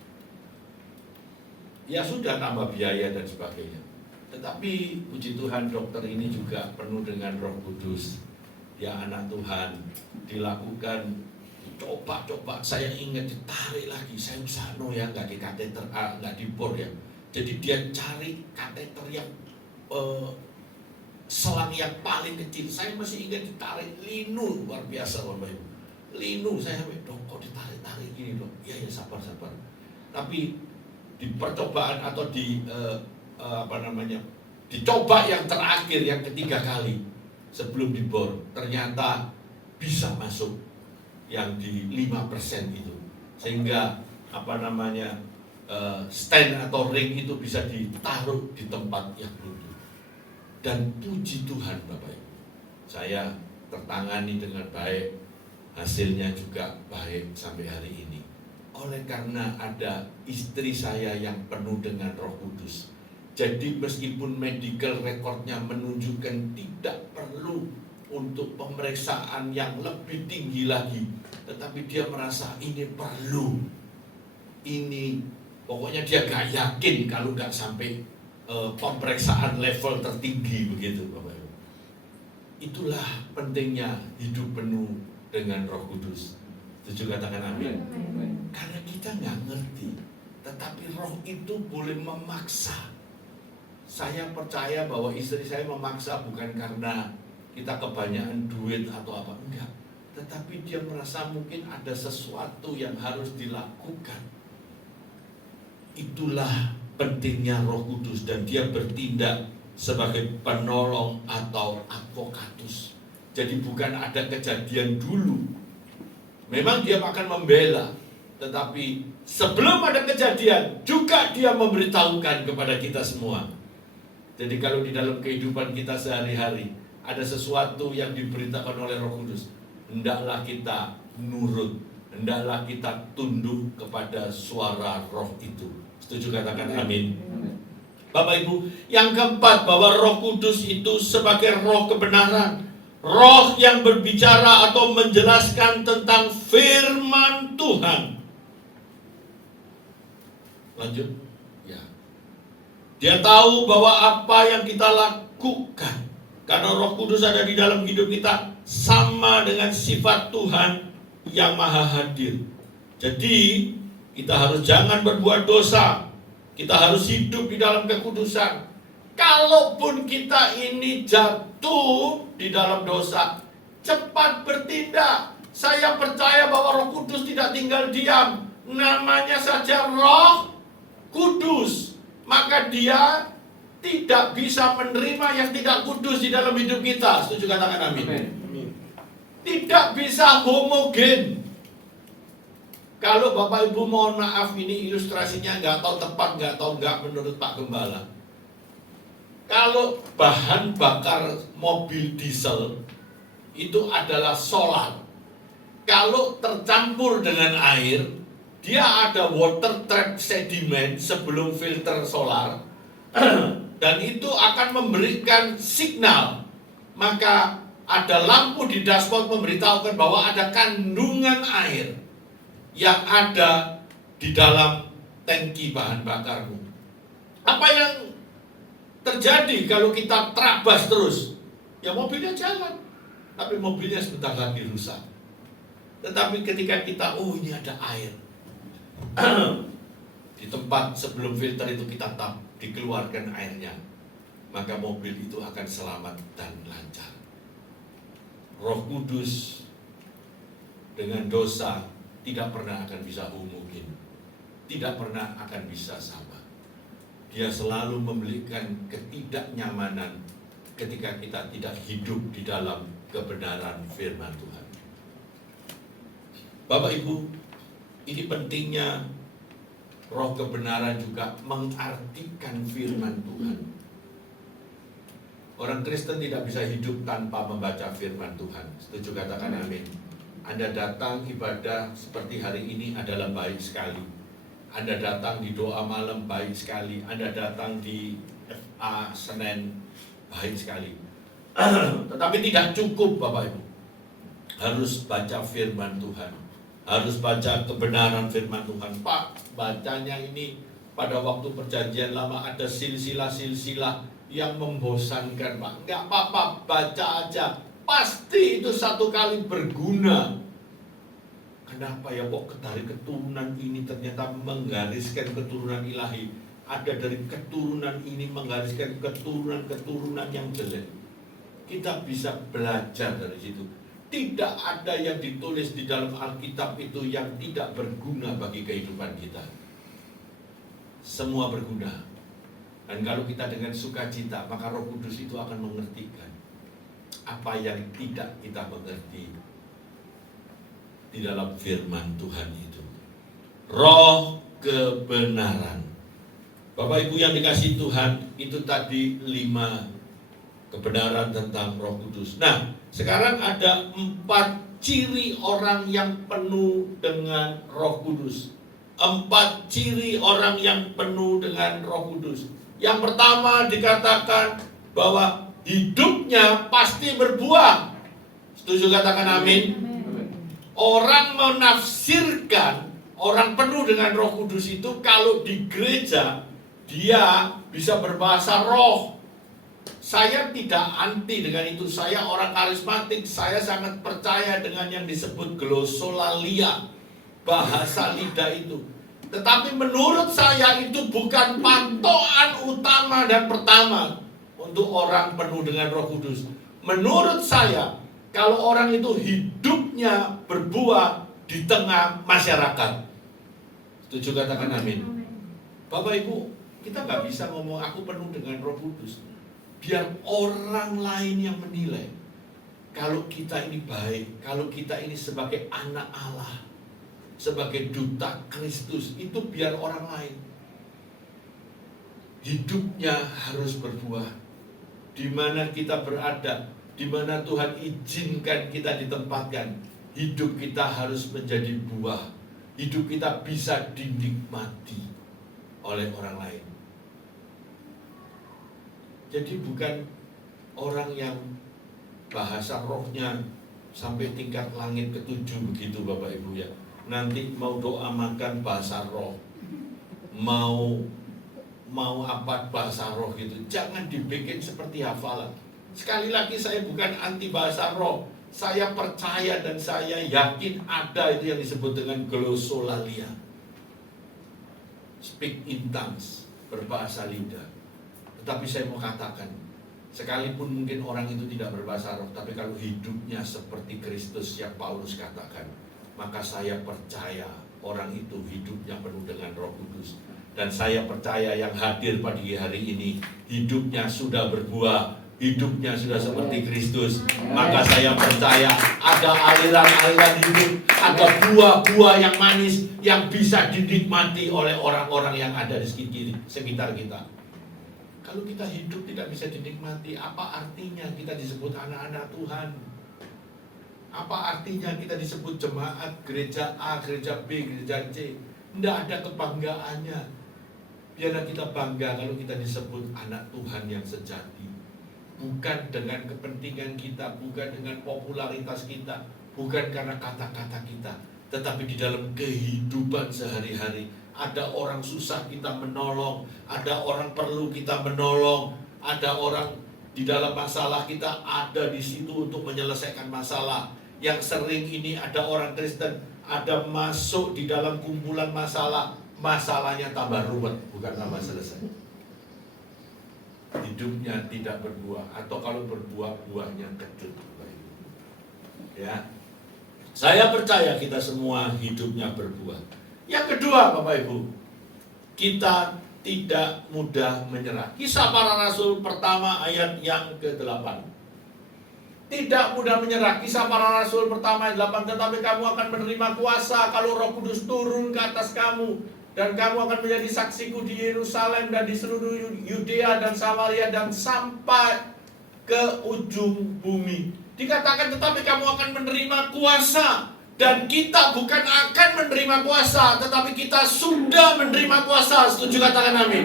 Ya sudah, tambah biaya dan sebagainya. Tetapi puji Tuhan dokter ini juga penuh dengan Roh Kudus. Ya anak Tuhan, dilakukan, coba-coba. Saya ingat ditarik lagi, saya usaha ya, nggak di kateter, nggak di bor ya. Jadi dia cari kateter yang selang yang paling kecil. Saya masih ingat ditarik linu, luar biasa Bapak Ibu. Linu, saya dok kok ditarik-tarik gini dok. Ya sabar-sabar. Tapi di percobaan atau dicoba yang terakhir, yang ketiga kali sebelum dibor, ternyata bisa masuk yang di 5% itu, sehingga stand atau ring itu bisa ditaruh di tempat yang buntu. Dan puji Tuhan Bapak Ibu, saya tertangani dengan baik, hasilnya juga baik sampai hari ini. Oleh karena ada istri saya yang penuh dengan Roh Kudus. Jadi meskipun medical recordnya menunjukkan tidak perlu untuk pemeriksaan yang lebih tinggi lagi, tetapi dia merasa ini perlu. Ini pokoknya dia gak yakin kalau gak sampai pemeriksaan level tertinggi begitu Bapak Ibu. Itulah pentingnya hidup penuh dengan Roh Kudus. Setuju katakan amin. Karena kita nggak ngerti, tetapi Roh itu boleh memaksa. Saya percaya bahwa istri saya memaksa bukan karena kita kebanyakan duit atau apa, enggak. Tetapi dia merasa mungkin ada sesuatu yang harus dilakukan. Itulah pentingnya Roh Kudus, dan dia bertindak sebagai penolong atau advokatus. Jadi bukan ada kejadian dulu, memang dia akan membela, tetapi sebelum ada kejadian juga dia memberitahukan kepada kita semua. Jadi kalau di dalam kehidupan kita sehari-hari ada sesuatu yang diberitakan oleh Roh Kudus, hendaklah kita nurut, hendaklah kita tunduk kepada suara Roh itu. Setuju katakan amin. Bapak Ibu, yang keempat, bahwa Roh Kudus itu sebagai roh kebenaran, roh yang berbicara atau menjelaskan tentang firman Tuhan. Lanjut. Ya. Dia tahu bahwa apa yang kita lakukan, karena Roh Kudus ada di dalam hidup kita, sama dengan sifat Tuhan yang maha hadir. Jadi kita harus jangan berbuat dosa. Kita harus hidup di dalam kekudusan. Kalaupun kita ini jatuh di dalam dosa, cepat bertindak. Saya percaya bahwa Roh Kudus tidak tinggal diam. Namanya saja Roh Kudus. Maka dia tidak bisa menerima yang tidak kudus di dalam hidup kita. Setuju katakan amin. Tidak bisa homogen. Kalau Bapak Ibu mohon maaf, ini ilustrasinya nggak tahu tepat, nggak tahu nggak menurut Pak Gembala. Kalau bahan bakar mobil diesel itu adalah solar. Kalau tercampur dengan air, dia ada water trap sedimen sebelum filter solar, dan itu akan memberikan signal. Maka ada lampu di dashboard memberitahukan bahwa ada kandungan air yang ada di dalam tangki bahan bakarmu. Apa yang terjadi kalau kita terabas terus? Ya mobilnya jalan, tapi mobilnya sebentar lagi rusak. Tetapi ketika kita, oh ini ada air, di tempat sebelum filter itu kita dikeluarkan airnya, maka mobil itu akan selamat dan lancar. Roh Kudus dengan dosa tidak pernah akan bisa homogen, tidak pernah akan bisa sama. Dia selalu memberikan ketidaknyamanan ketika kita tidak hidup di dalam kebenaran firman Tuhan. Bapak Ibu, ini pentingnya roh kebenaran juga mengartikan firman Tuhan. Orang Kristen tidak bisa hidup tanpa membaca firman Tuhan. Setuju katakan amin. Anda datang ibadah seperti hari ini adalah baik sekali. Anda datang di doa malam baik sekali. Anda datang di FA Senin baik sekali. Tetapi tidak cukup Bapak Ibu. Harus baca firman Tuhan. Harus baca kebenaran firman Tuhan. Pak, bacanya ini pada waktu perjanjian lama ada silsilah-silsilah yang membosankan Pak. Enggak apa-apa, baca aja. Pasti itu satu kali berguna. Kenapa ya kok dari keturunan ini ternyata menggariskan keturunan ilahi. Ada dari keturunan ini menggariskan keturunan-keturunan yang jelek. Kita bisa belajar dari situ. Tidak ada yang ditulis di dalam Alkitab itu yang tidak berguna bagi kehidupan kita. Semua berguna. Dan kalau kita dengan sukacita, maka Roh Kudus itu akan mengertikan apa yang tidak kita mengerti di dalam firman Tuhan itu. Roh kebenaran. Bapak Ibu yang dikasihi Tuhan, itu tadi 5 kebenaran tentang Roh Kudus. Nah, sekarang ada 4 ciri orang yang penuh dengan Roh Kudus. 4 ciri orang yang penuh dengan Roh Kudus. Yang pertama dikatakan bahwa hidupnya pasti berbuah. Setuju katakan amin? Orang menafsirkan orang penuh dengan Roh Kudus itu kalau di gereja dia bisa berbahasa roh. Saya tidak anti dengan itu. Saya orang karismatik. Saya sangat percaya dengan yang disebut glosolalia, bahasa lidah itu. Tetapi menurut saya itu bukan patokan utama dan pertama untuk orang penuh dengan Roh Kudus. Menurut saya, kalau orang itu hidupnya berbuah di tengah masyarakat. Setuju, katakan amin. Bapak Ibu, kita nggak bisa ngomong aku penuh dengan Roh Kudus. Biar orang lain yang menilai. Kalau kita ini baik, kalau kita ini sebagai anak Allah, sebagai duta Kristus, itu biar orang lain. Hidupnya harus berbuah. Di mana kita berada, di mana Tuhan izinkan kita ditempatkan, hidup kita harus menjadi buah. Hidup kita bisa dinikmati oleh orang lain. Jadi bukan orang yang bahasa rohnya sampai tingkat langit ketujuh begitu Bapak Ibu ya. Nanti mau doa makan bahasa roh, mau apa bahasa roh gitu. Jangan dibikin seperti hafalan. Sekali lagi saya bukan anti bahasa roh. Saya percaya dan saya yakin ada itu yang disebut dengan glosolalia. Speak in tongues, berbahasa lidah. Tetapi saya mau katakan, sekalipun mungkin orang itu tidak berbahasa roh, tapi kalau hidupnya seperti Kristus yang Paulus katakan, maka saya percaya orang itu hidupnya penuh dengan Roh Kudus. Dan saya percaya yang hadir pagi hari ini, hidupnya sudah berbuah, hidupnya sudah seperti Kristus. Maka saya percaya ada aliran-aliran hidup, ada buah-buah yang manis yang bisa dinikmati oleh orang-orang yang ada di sekitar kita. Kalau kita hidup tidak bisa dinikmati, apa artinya kita disebut anak-anak Tuhan? Apa artinya kita disebut jemaat gereja A, gereja B, gereja C? Tidak ada kebanggaannya. Biarlah kita bangga kalau kita disebut anak Tuhan yang sejati. Bukan dengan kepentingan kita, bukan dengan popularitas kita, bukan karena kata-kata kita, tetapi di dalam kehidupan sehari-hari. Ada orang susah kita menolong, ada orang perlu kita menolong, ada orang di dalam masalah kita ada di situ untuk menyelesaikan masalah. Yang sering ini ada orang Kristen, ada masuk di dalam kumpulan masalah, masalahnya tambah ruwet, bukan tambah selesai. Hidupnya tidak berbuah, atau kalau berbuah, buahnya kecut. Ya, saya percaya kita semua hidupnya berbuah. Yang kedua Bapak Ibu, kita tidak mudah menyerah. Kisah Para Rasul pertama ayat yang ke-8. Tidak mudah menyerah. Kisah Para Rasul pertama ayat 8. Tetapi kamu akan menerima kuasa kalau Roh Kudus turun ke atas kamu, dan kamu akan menjadi saksiku di Yerusalem dan di seluruh Yudea dan Samaria dan sampai ke ujung bumi. Dikatakan tetapi kamu akan menerima kuasa. Dan kita bukan akan menerima kuasa, tetapi kita sudah menerima kuasa. Setuju, katakan amin.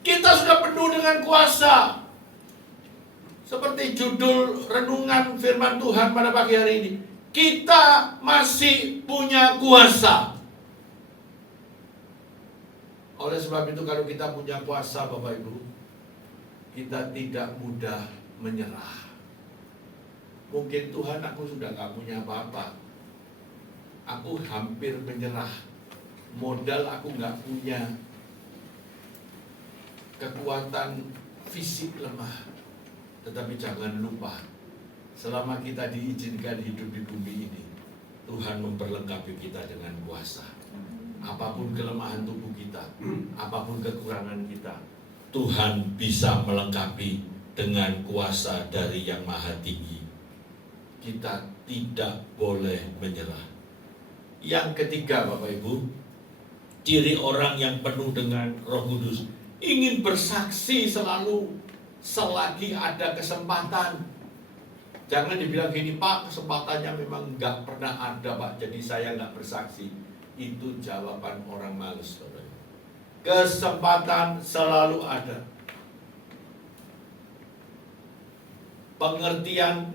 Kita sudah penuh dengan kuasa. Seperti judul renungan firman Tuhan pada pagi hari ini, kita masih punya kuasa. Oleh sebab itu kalau kita punya kuasa Bapak Ibu, kita tidak mudah menyerah. Mungkin Tuhan, aku sudah gak punya apa-apa, aku hampir menyerah, modal aku gak punya, kekuatan fisik lemah. Tetapi jangan lupa, selama kita diizinkan hidup di bumi ini, Tuhan memperlengkapi kita dengan kuasa. Apapun kelemahan tubuh kita, apapun kekurangan kita, Tuhan bisa melengkapi dengan kuasa dari Yang Maha Tinggi. Kita tidak boleh menyerah. Yang ketiga Bapak Ibu, ciri orang yang penuh dengan Roh Kudus, ingin bersaksi selalu selagi ada kesempatan. Jangan dibilang gini, Pak, kesempatannya memang nggak pernah ada Pak, jadi saya nggak bersaksi. Itu jawaban orang malas Bapak Ibu. Kesempatan selalu ada. Pengertian,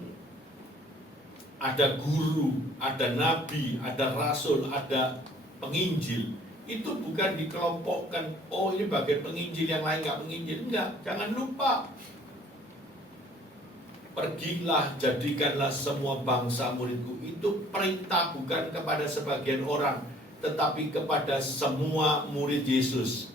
ada guru, ada nabi, ada rasul, ada penginjil. Itu bukan dikelompokkan, oh ini bagian penginjil, yang lain nggak penginjil. Enggak, jangan lupa. Pergilah, jadikanlah semua bangsa muridku. Itu perintah bukan kepada sebagian orang, tetapi kepada semua murid Yesus.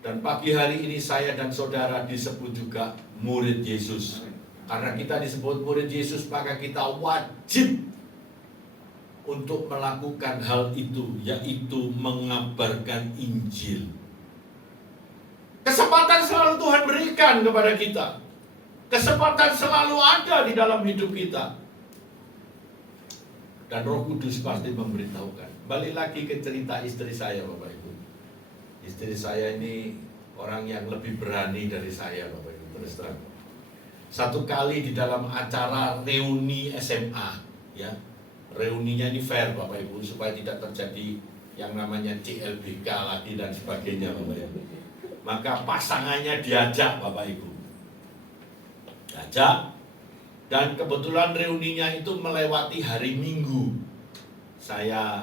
Dan pagi hari ini saya dan saudara disebut juga murid Yesus. Karena kita disebut murid Yesus, maka kita wajib untuk melakukan hal itu, yaitu mengabarkan Injil. Kesempatan selalu Tuhan berikan kepada kita. Kesempatan selalu ada di dalam hidup kita. Dan Roh Kudus pasti memberitahukan. Balik lagi ke cerita istri saya, Bapak Ibu. Istri saya ini orang yang lebih berani dari saya, Bapak Ibu, terus terang. Satu kali di dalam acara reuni SMA, ya, reuninya ini fair, Bapak Ibu, supaya tidak terjadi yang namanya CLBK lagi dan sebagainya, Bapak Ibu. Maka pasangannya diajak, Bapak Ibu, diajak, dan kebetulan reuninya itu melewati hari Minggu. Saya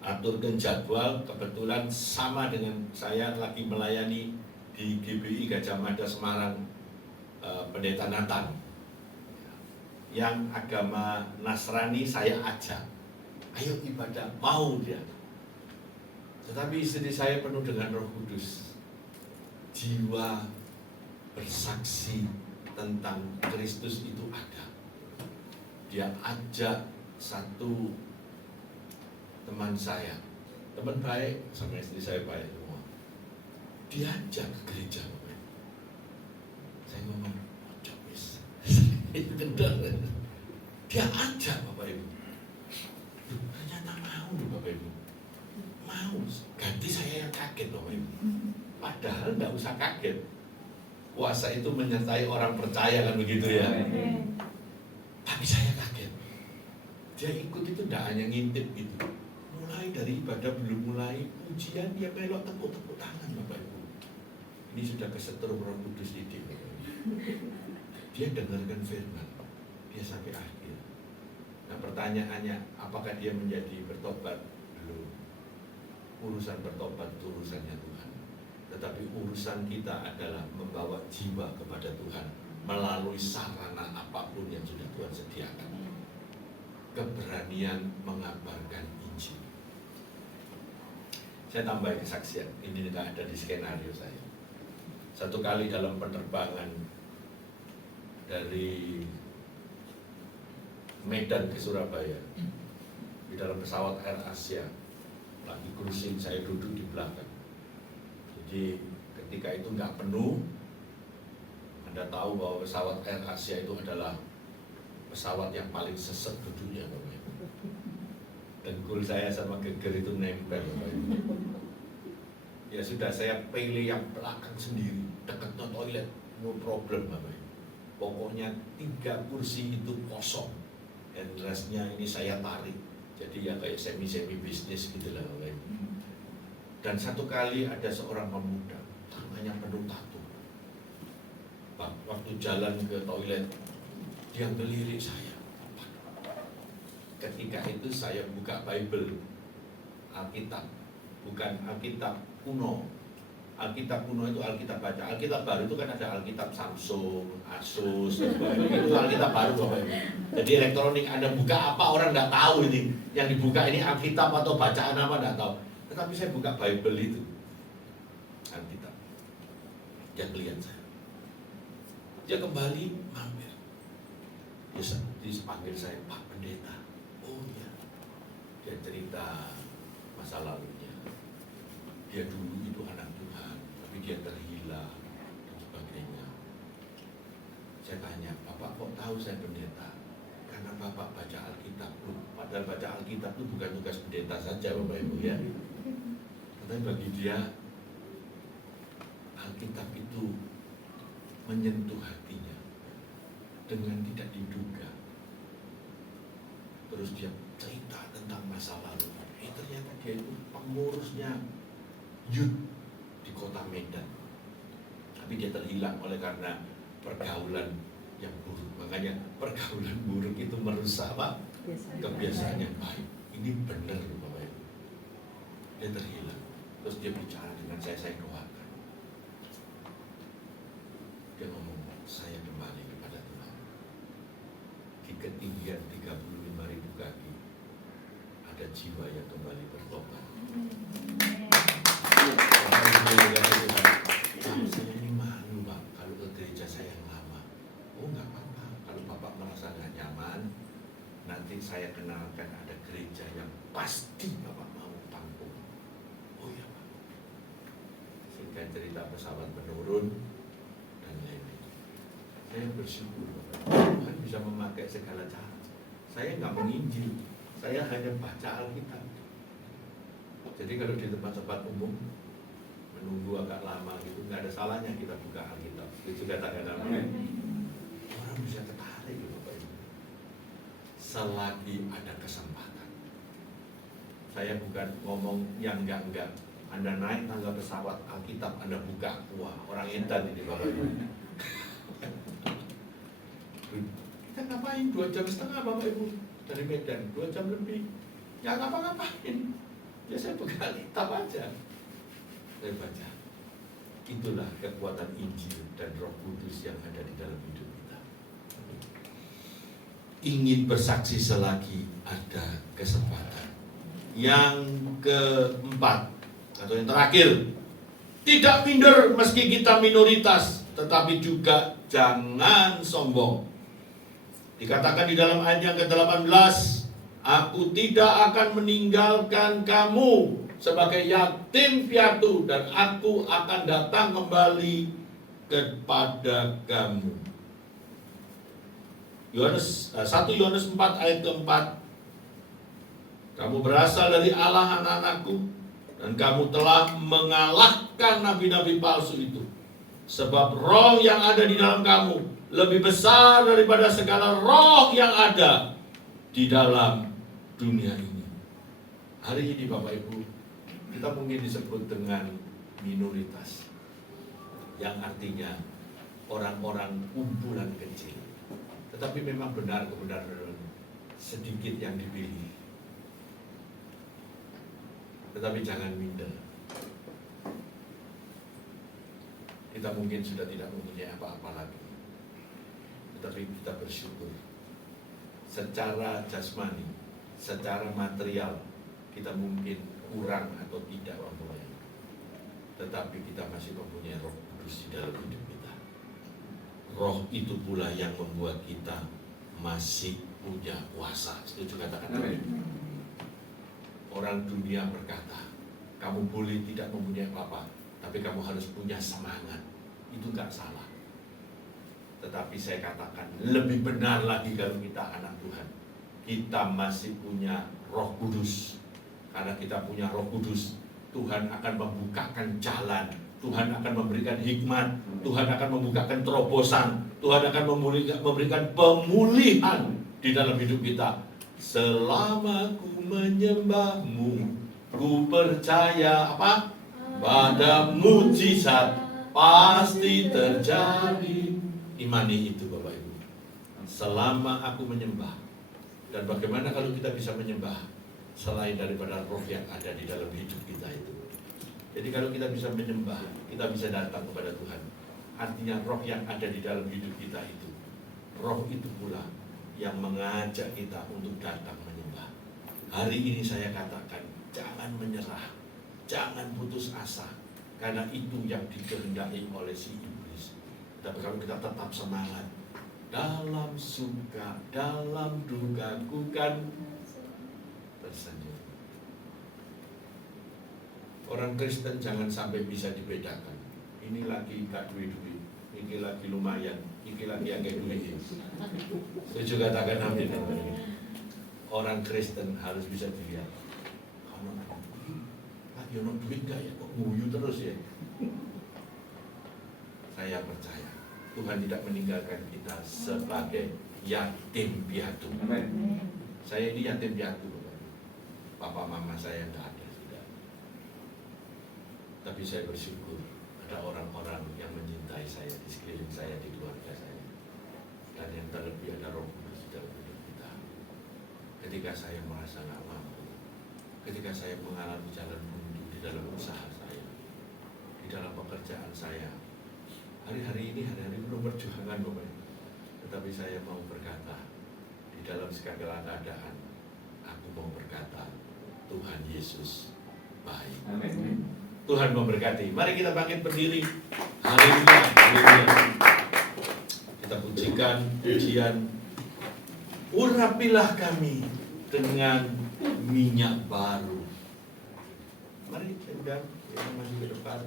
aturkan jadwal, kebetulan sama dengan saya lagi melayani di GBI Gajah Mada Semarang, Pendeta Nathan. Yang agama Nasrani saya ajak, ayo ibadah, mau dia. Tetapi istri saya penuh dengan Roh Kudus, jiwa bersaksi tentang Kristus itu ada. Dia ajak satu teman saya, teman baik, sama istri saya baik semua. Dia ajak ke gereja. Saya ngomong, ojo wis. Itu benar. Dia ajak, Bapak Ibu. Ternyata mau loh, Bapak Ibu. Mau. Ganti saya yang kaget, Bapak Ibu. Padahal enggak usah kaget. Puasa itu menyertai orang percaya, kan begitu ya. Tapi saya kaget. Dia ikut itu enggak hanya ngintip gitu. Mulai dari ibadah belum mulai ujian, dia melok tepuk-tepuk tangan, Bapak Ibu. Ini sudah kesetrum Roh Kudus di dia. Dia dengarkan firman, dia sampai akhir. Nah, pertanyaannya, apakah dia menjadi bertobat? Belum. Urusan bertobat itu urusannya Tuhan. Tetapi urusan kita adalah membawa jiwa kepada Tuhan melalui sarana apapun yang sudah Tuhan sediakan. Keberanian mengabarkan Injil. Saya tambah kesaksian, ini tidak ada di skenario saya. Satu kali dalam penerbangan dari Medan ke Surabaya, di dalam pesawat Air Asia, lagi cruising, saya duduk di belakang. Jadi ketika itu nggak penuh, Anda tahu bahwa pesawat Air Asia itu adalah pesawat yang paling sesek duduknya, Bapak Ibu. Dengkul saya sama geger itu nempel, Bapak Ibu. Ya sudah, saya pilih yang belakang sendiri, dekat toilet, no problem, Bapak Ibu. Pokoknya 3 kursi itu kosong, dan restnya ini saya tarik. Jadi ya kayak semi bisnis gitu lah, Bapak Ibu. Dan satu kali ada seorang pemuda, tangannya penuh tato. Waktu jalan ke toilet, dia ngelirik saya. Ketika itu saya buka Bible, Alkitab, bukan Alkitab kuno. Alkitab kuno itu Alkitab baca. Alkitab baru itu kan ada Alkitab Samsung, Asus, dan sebagainya. Itu Alkitab baru, Bapak Ibu. Jadi elektronik Anda buka apa orang nggak tahu ini. Yang dibuka ini Alkitab atau bacaan apa nggak tahu. Tetapi saya buka Bible itu, Alkitab. Dia lihat saya. Dia kembali mampir. Dia panggil saya, Pak Pendeta. Oh iya. Dia cerita masa lalunya. Dia dulu itu anak Tuhan, tapi dia terhilang dan sebagainya. Saya tanya, Bapak kok tahu saya pendeta? Karena Bapak baca Alkitab. Padahal baca Alkitab itu bukan tugas pendeta saja, Bapak Ibu ya. Tapi bagi dia, Alkitab itu menyentuh hatinya dengan tidak diduga. Terus dia cerita tentang masa lalu. Ternyata dia itu pengurusnya youth di kota Medan. Tapi dia terhilang oleh karena pergaulan yang buruk. Makanya pergaulan buruk itu merusak apa? Kebiasaan yang baik. Ini benar, Bapak Ibu. Dia terhilang. Terus dia bicara dengan saya doakan. Dia ngomong, saya kembali kepada Tuhan. Di ketinggian 35.000 kaki, ada jiwa yang kembali bertobat. Saya ini malu Pak, kalau ke gereja saya yang lama. Oh nggak apa-apa, kalau Bapak merasa nggak nyaman, nanti saya kenalkan ada gereja yang pasti Bapak mau tampung. Oh iya Pak. Sehingga cerita pesawat menurun dan lain-lain. Saya bersyukur Bapak, Tuhan bisa memakai segala cara. Saya nggak menginjil, saya hanya baca Alkitab. Jadi kalau di tempat-tempat umum menunggu agak lama gitu, nggak ada salahnya kita buka Alkitab. Itu katakan amin. Orang bisa tertarik gitu Bapak Ibu. Selagi ada kesempatan. Saya bukan ngomong yang enggak. Anda naik tangga pesawat Alkitab, Anda buka, wah orang edan ini Bapak Ibu. Kita ngapain 2,5 jam Bapak Ibu dari Medan, 2 jam lebih. Ya ngapa-ngapain. Ya saya buka Alkitab aja. Saya baca. Itulah kekuatan Injil dan Roh Kudus yang ada di dalam hidup kita. Ingin bersaksi selagi ada kesempatan. Yang keempat atau yang terakhir, tidak minder meski kita minoritas, tetapi juga jangan sombong. Dikatakan di dalam ayat yang ke-18, aku tidak akan meninggalkan kamu sebagai yatim piatu, dan aku akan datang kembali kepada kamu. 1 Yohanes 4 ayat ke-4. Kamu berasal dari Allah anak-anakku, dan kamu telah mengalahkan nabi-nabi palsu itu. Sebab roh yang ada di dalam kamu lebih besar daripada segala roh yang ada di dalam dunia ini. Hari ini Bapak Ibu, kita mungkin disebut dengan minoritas, yang artinya orang-orang kumpulan kecil. Tetapi memang benar kebenaran sedikit yang dipilih. Tetapi jangan minder. Kita mungkin sudah tidak mempunyai apa-apa lagi, tetapi kita bersyukur. Secara jasmani, secara material, kita mungkin kurang atau tidak mempunyai, tetapi kita masih mempunyai Roh Kudus di dalam hidup kita. Roh itu pula yang membuat kita masih punya kuasa. Setuju katakan amin. Orang dunia berkata, kamu boleh tidak mempunyai apa-apa, tapi kamu harus punya semangat. Itu gak salah. Tetapi saya katakan lebih benar lagi kalau kita anak Tuhan, kita masih punya Roh Kudus. Karena kita punya Roh Kudus, Tuhan akan membukakan jalan, Tuhan akan memberikan hikmat, Tuhan akan membukakan terobosan, Tuhan akan memberikan pemulihan di dalam hidup kita. Selama ku menyembahmu, ku percaya apa? Pada mujizat pasti terjadi. Imani itu Bapak Ibu. Selama aku menyembah. Dan bagaimana kalau kita bisa menyembah selain daripada roh yang ada di dalam hidup kita itu? Jadi kalau kita bisa menyembah, kita bisa datang kepada Tuhan. Artinya roh yang ada di dalam hidup kita itu, roh itu pula yang mengajak kita untuk datang menyembah. Hari ini saya katakan, jangan menyerah, jangan putus asa, karena itu yang dikehendaki oleh si iblis. Tapi kalau kita tetap semangat, dalam suka, dalam duka, ku kan tersenyum. Orang Kristen jangan sampai bisa dibedakan. Ini lagi gak duit-duit, ini lagi lumayan, ini lagi yang kayak duit. Setuju katakan amin. Orang Kristen harus bisa dilihat. Kalau lagi ono duit gak ya, kok nguyu terus ya? Saya percaya Tuhan tidak meninggalkan kita sebagai yatim piatu. Saya ini yatim piatu. Papa mama saya tidak ada sudah. Tapi saya bersyukur ada orang-orang yang mencintai saya di sekeliling saya, di keluarga saya. Dan yang terlebih ada Roh Kudus dalam hidup kita. Ketika saya merasa nggak mampu, ketika saya mengalami jalan buntu, dalam usaha saya, di dalam pekerjaan saya. Hari-hari ini hari-hari penuh perjuangan Bapak Ibu. Tetapi saya mau berkata, di dalam segala keadaan, aku mau berkata, Tuhan Yesus baik. Amin. Tuhan memberkati. Mari kita bangkit berdiri. Haleluya, haleluya. Kita pujikan pujian, urapilah kami dengan minyak baru. Mari kita maju ke depan.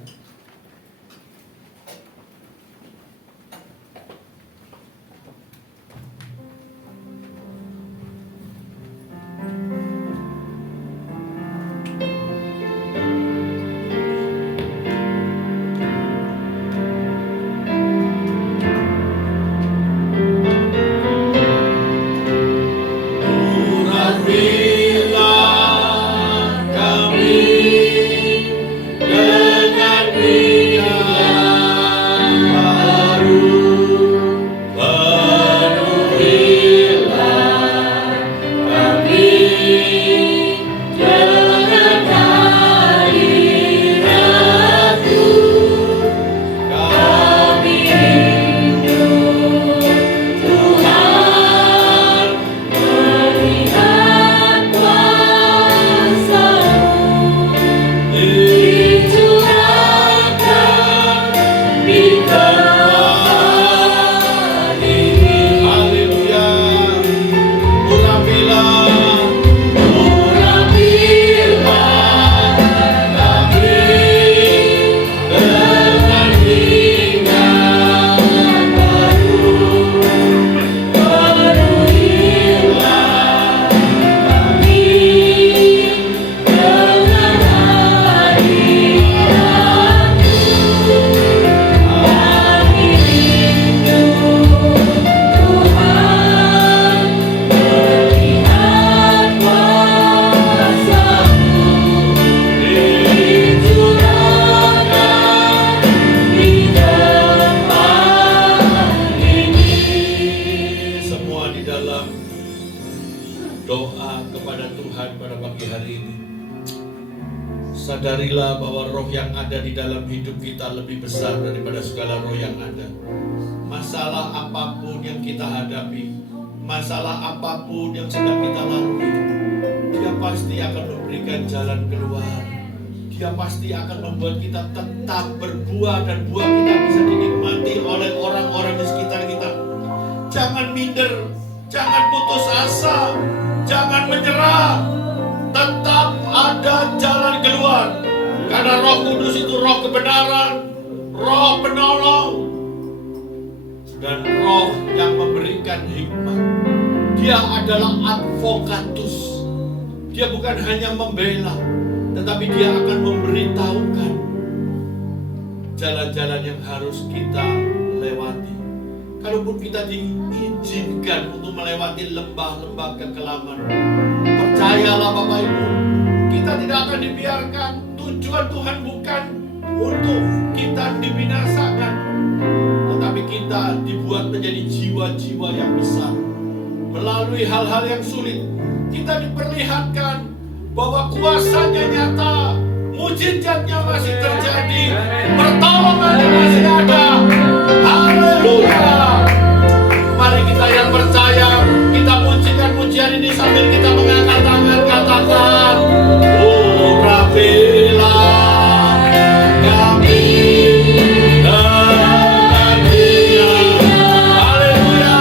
Sadarilah bahwa roh yang ada di dalam hidup kita lebih besar daripada segala roh yang ada. Masalah apapun yang kita hadapi, masalah apapun yang sedang kita lalui, Dia pasti akan memberikan jalan keluar. Dia pasti akan membuat kita tetap berbuah dan buah kita bisa dinikmati oleh orang-orang di sekitar kita. Jangan minder, jangan putus asa, jangan menyerah. Tetap ada jalan keluar. Karena Roh Kudus itu roh kebenaran, roh penolong, dan roh yang memberikan hikmat. Dia adalah advokatus. Dia bukan hanya membela, tetapi dia akan memberitahukan jalan-jalan yang harus kita lewati. Kalaupun kita diizinkan untuk melewati lembah-lembah kekelaman, percayalah Bapak Ibu, kita tidak akan dibiarkan. Tujuan Tuhan bukan untuk kita dibinasakan, tetapi kita dibuat menjadi jiwa-jiwa yang besar. Melalui hal-hal yang sulit, kita diperlihatkan bahwa kuasanya nyata, mujizatnya masih terjadi, pertolongannya masih ada. Haleluya. Mari kita yang percaya, kita pujikan pujian ini sambil kita mengangkat tangan, katakan, urapilah kami dengan Dia. Haleluya.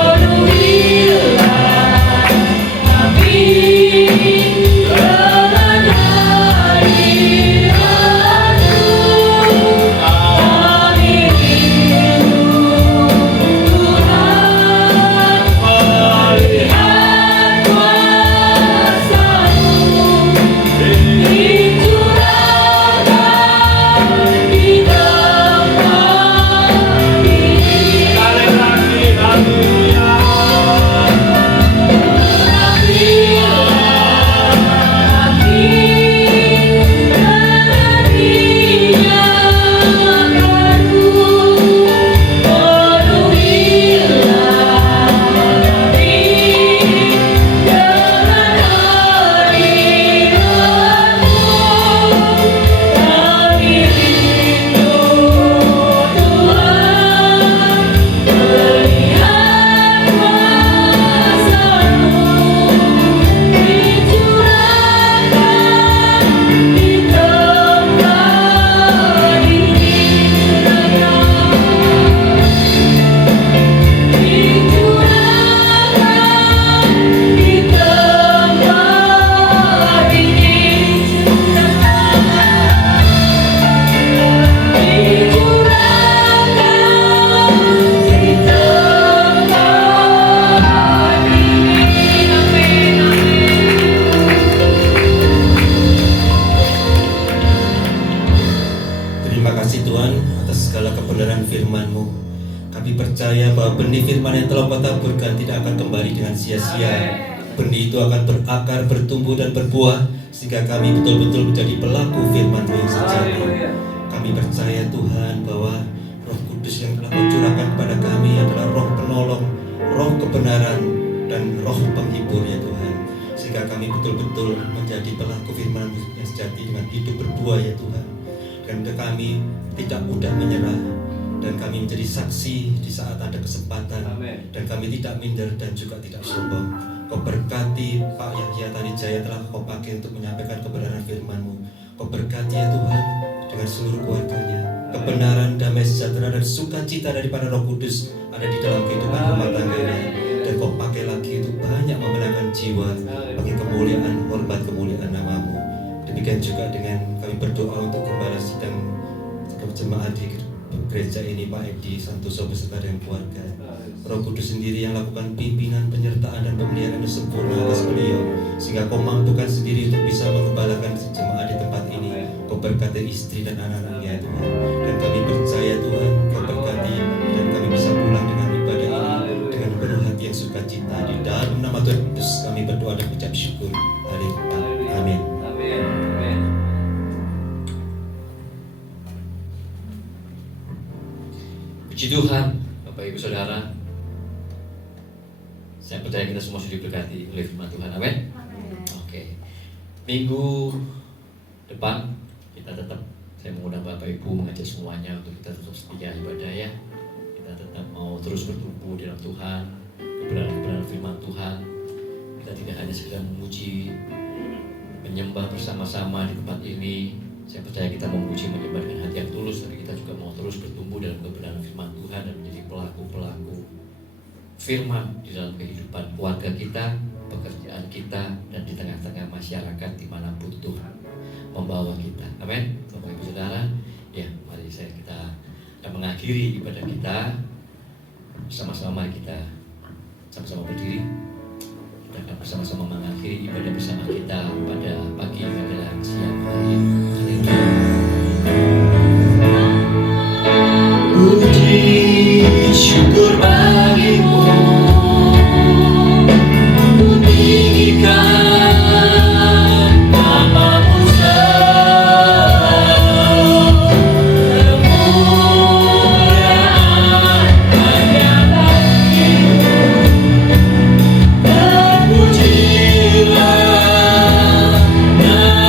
Penuhilah kami dengan hadirat-Mu. Kami rindu Tuhan. benih firman yang telah kau taburkan tidak akan kembali dengan sia-sia. Benih itu akan berakar, bertumbuh dan berbuah, sehingga kami betul-betul menjadi pelaku firman-Mu yang sejati. Kami percaya Tuhan bahwa Roh Kudus yang telah kau curahkan kepada kami adalah roh penolong, roh kebenaran, dan roh penghibur ya Tuhan. Sehingga kami betul-betul menjadi pelaku firman yang sejati dengan hidup berbuah ya Tuhan. Dan kami tidak mudah menyerah, dan kami menjadi saksi di saat ada kesempatan. Dan kami tidak minder dan juga tidak sombong. Kau berkati Pak Yahya Tanijaya telah kau pakai untuk menyampaikan kebenaran firman-Mu. Kau berkati ya Tuhan dengan seluruh keluarganya. Kebenaran, damai sejahtera dan sukacita daripada Roh Kudus ada di dalam kehidupan rumah tangganya. Dan kau pakai lagi untuk banyak memenangkan jiwa bagi kemuliaan, hormat kemuliaan nama-Mu. Demikian juga dengan kami berdoa untuk gembala sidang jemaat di gereja ini Pak Edi Santoso beserta dengan keluarga. Roh Kudus sendiri yang lakukan pimpinan, penyertaan dan pemeliharaan yang sempurna atas beliau, sehingga kau mampukan sendiri untuk bisa mengembalakan jemaat di tempat ini. Kau berkati istri dan anak-anaknya Tuhan. Dan kami percaya Tuhan kau berkati dan kami bisa pulang dengan ibadah ini dengan penuh hati yang sukacita. Di dalam nama Tuhan Yesus kami berdoa dan ucap syukur. Haleluya. Amin. Puji Tuhan, Bapak Ibu Saudara. Saya percaya kita semua sudah diberkati oleh firman Tuhan. Amin. Oke. Minggu depan kita tetap, saya mengundang Bapak Ibu mengajak semuanya untuk kita tetap setia ibadah ya. Kita tetap mau terus bertumbuh dalam Tuhan, kebenaran firman Tuhan. Kita tidak hanya sekedar memuji, menyembah bersama-sama di tempat ini. Saya percaya kita memuji, menyembah dengan hati yang tulus, tapi kita juga mau terus bertumbuh dalam kebenaran firman Tuhan dan menjadi pelaku-pelaku firman di dalam kehidupan keluarga kita, pekerjaan kita, dan di tengah-tengah masyarakat dimanapun Tuhan membawa kita. Amin. Bapak Ibu Saudara, ya mari kita akan mengakhiri ibadah kita bersama-sama. Kita sama-sama berdiri. Kita akan bersama-sama mengakhiri ibadah bersama kita pada pagi menjelang siang hari. Puji syukur bagimu, ku tinggikan nama-Mu selalu. Kemuliaan hanya bagi-Mu, terpujilah nama-Mu.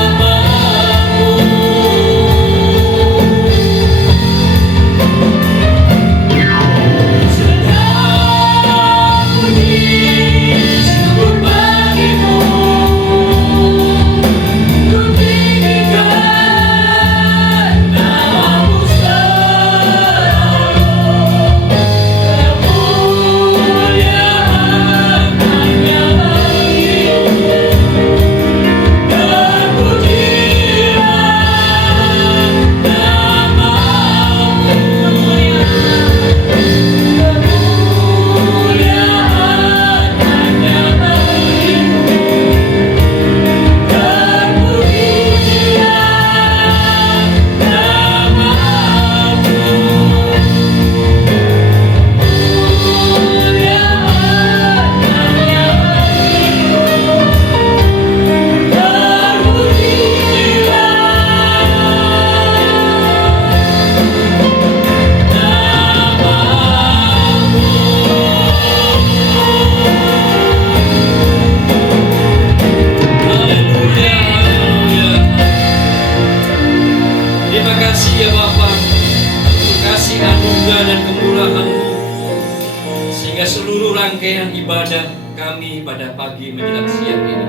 Rangkaian ibadah kami pada pagi menjelang siang ini,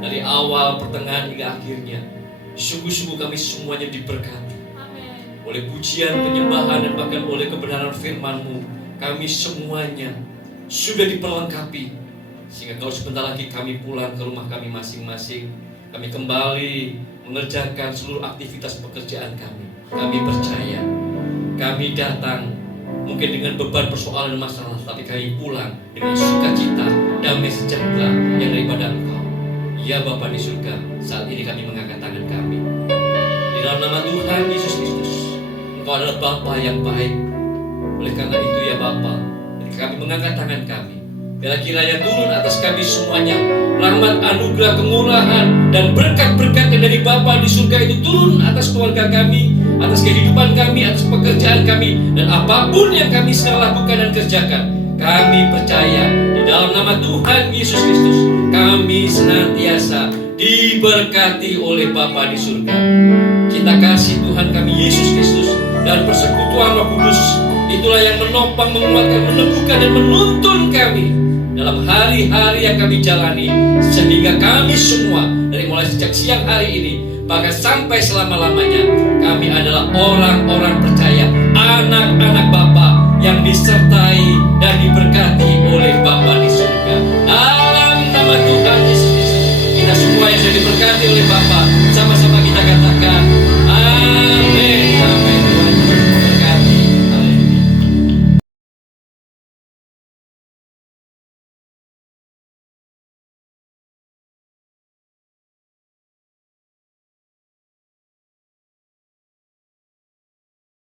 dari awal, pertengahan hingga akhirnya, sungguh-sungguh kami semuanya diberkati oleh pujian, penyembahan, dan bahkan oleh kebenaran firman-Mu. Kami semuanya sudah diperlengkapi, sehingga kalau sebentar lagi kami pulang ke rumah kami masing-masing, kami kembali mengerjakan seluruh aktivitas pekerjaan kami. Kami percaya, kami datang mungkin dengan beban persoalan dan masalah, tapi kami pulang dengan sukacita, damai sejahtera yang daripada Engkau. Ya Bapa di surga, saat ini kami mengangkat tangan kami di dalam nama Tuhan Yesus Kristus. Engkau adalah Bapa yang baik. Oleh karena itu ya Bapa, ketika kami mengangkat tangan kami. Biarlah kiranya turun atas kami semuanya rahmat, anugerah, kemurahan, dan berkat-berkat yang dari Bapa di surga itu turun atas keluarga kami, atas kehidupan kami, atas pekerjaan kami, dan apapun yang kami sedang lakukan dan kerjakan. Kami percaya di dalam nama Tuhan Yesus Kristus, kami senantiasa diberkati oleh Bapa di surga. Cinta kasih Tuhan kami Yesus Kristus dan persekutuan Roh Kudus, itulah yang menopang, menguatkan, meneguhkan, dan menuntun kami dalam hari-hari yang kami jalani, sehingga kami semua dari mulai sejak siang hari ini bahkan sampai selama-lamanya, kami adalah orang-orang percaya, anak-anak Bapa yang disertai dan diberkati oleh Bapa di surga. Dalam nama Tuhan Yesus Kristus, kita semua yang sudah diberkati oleh Bapa,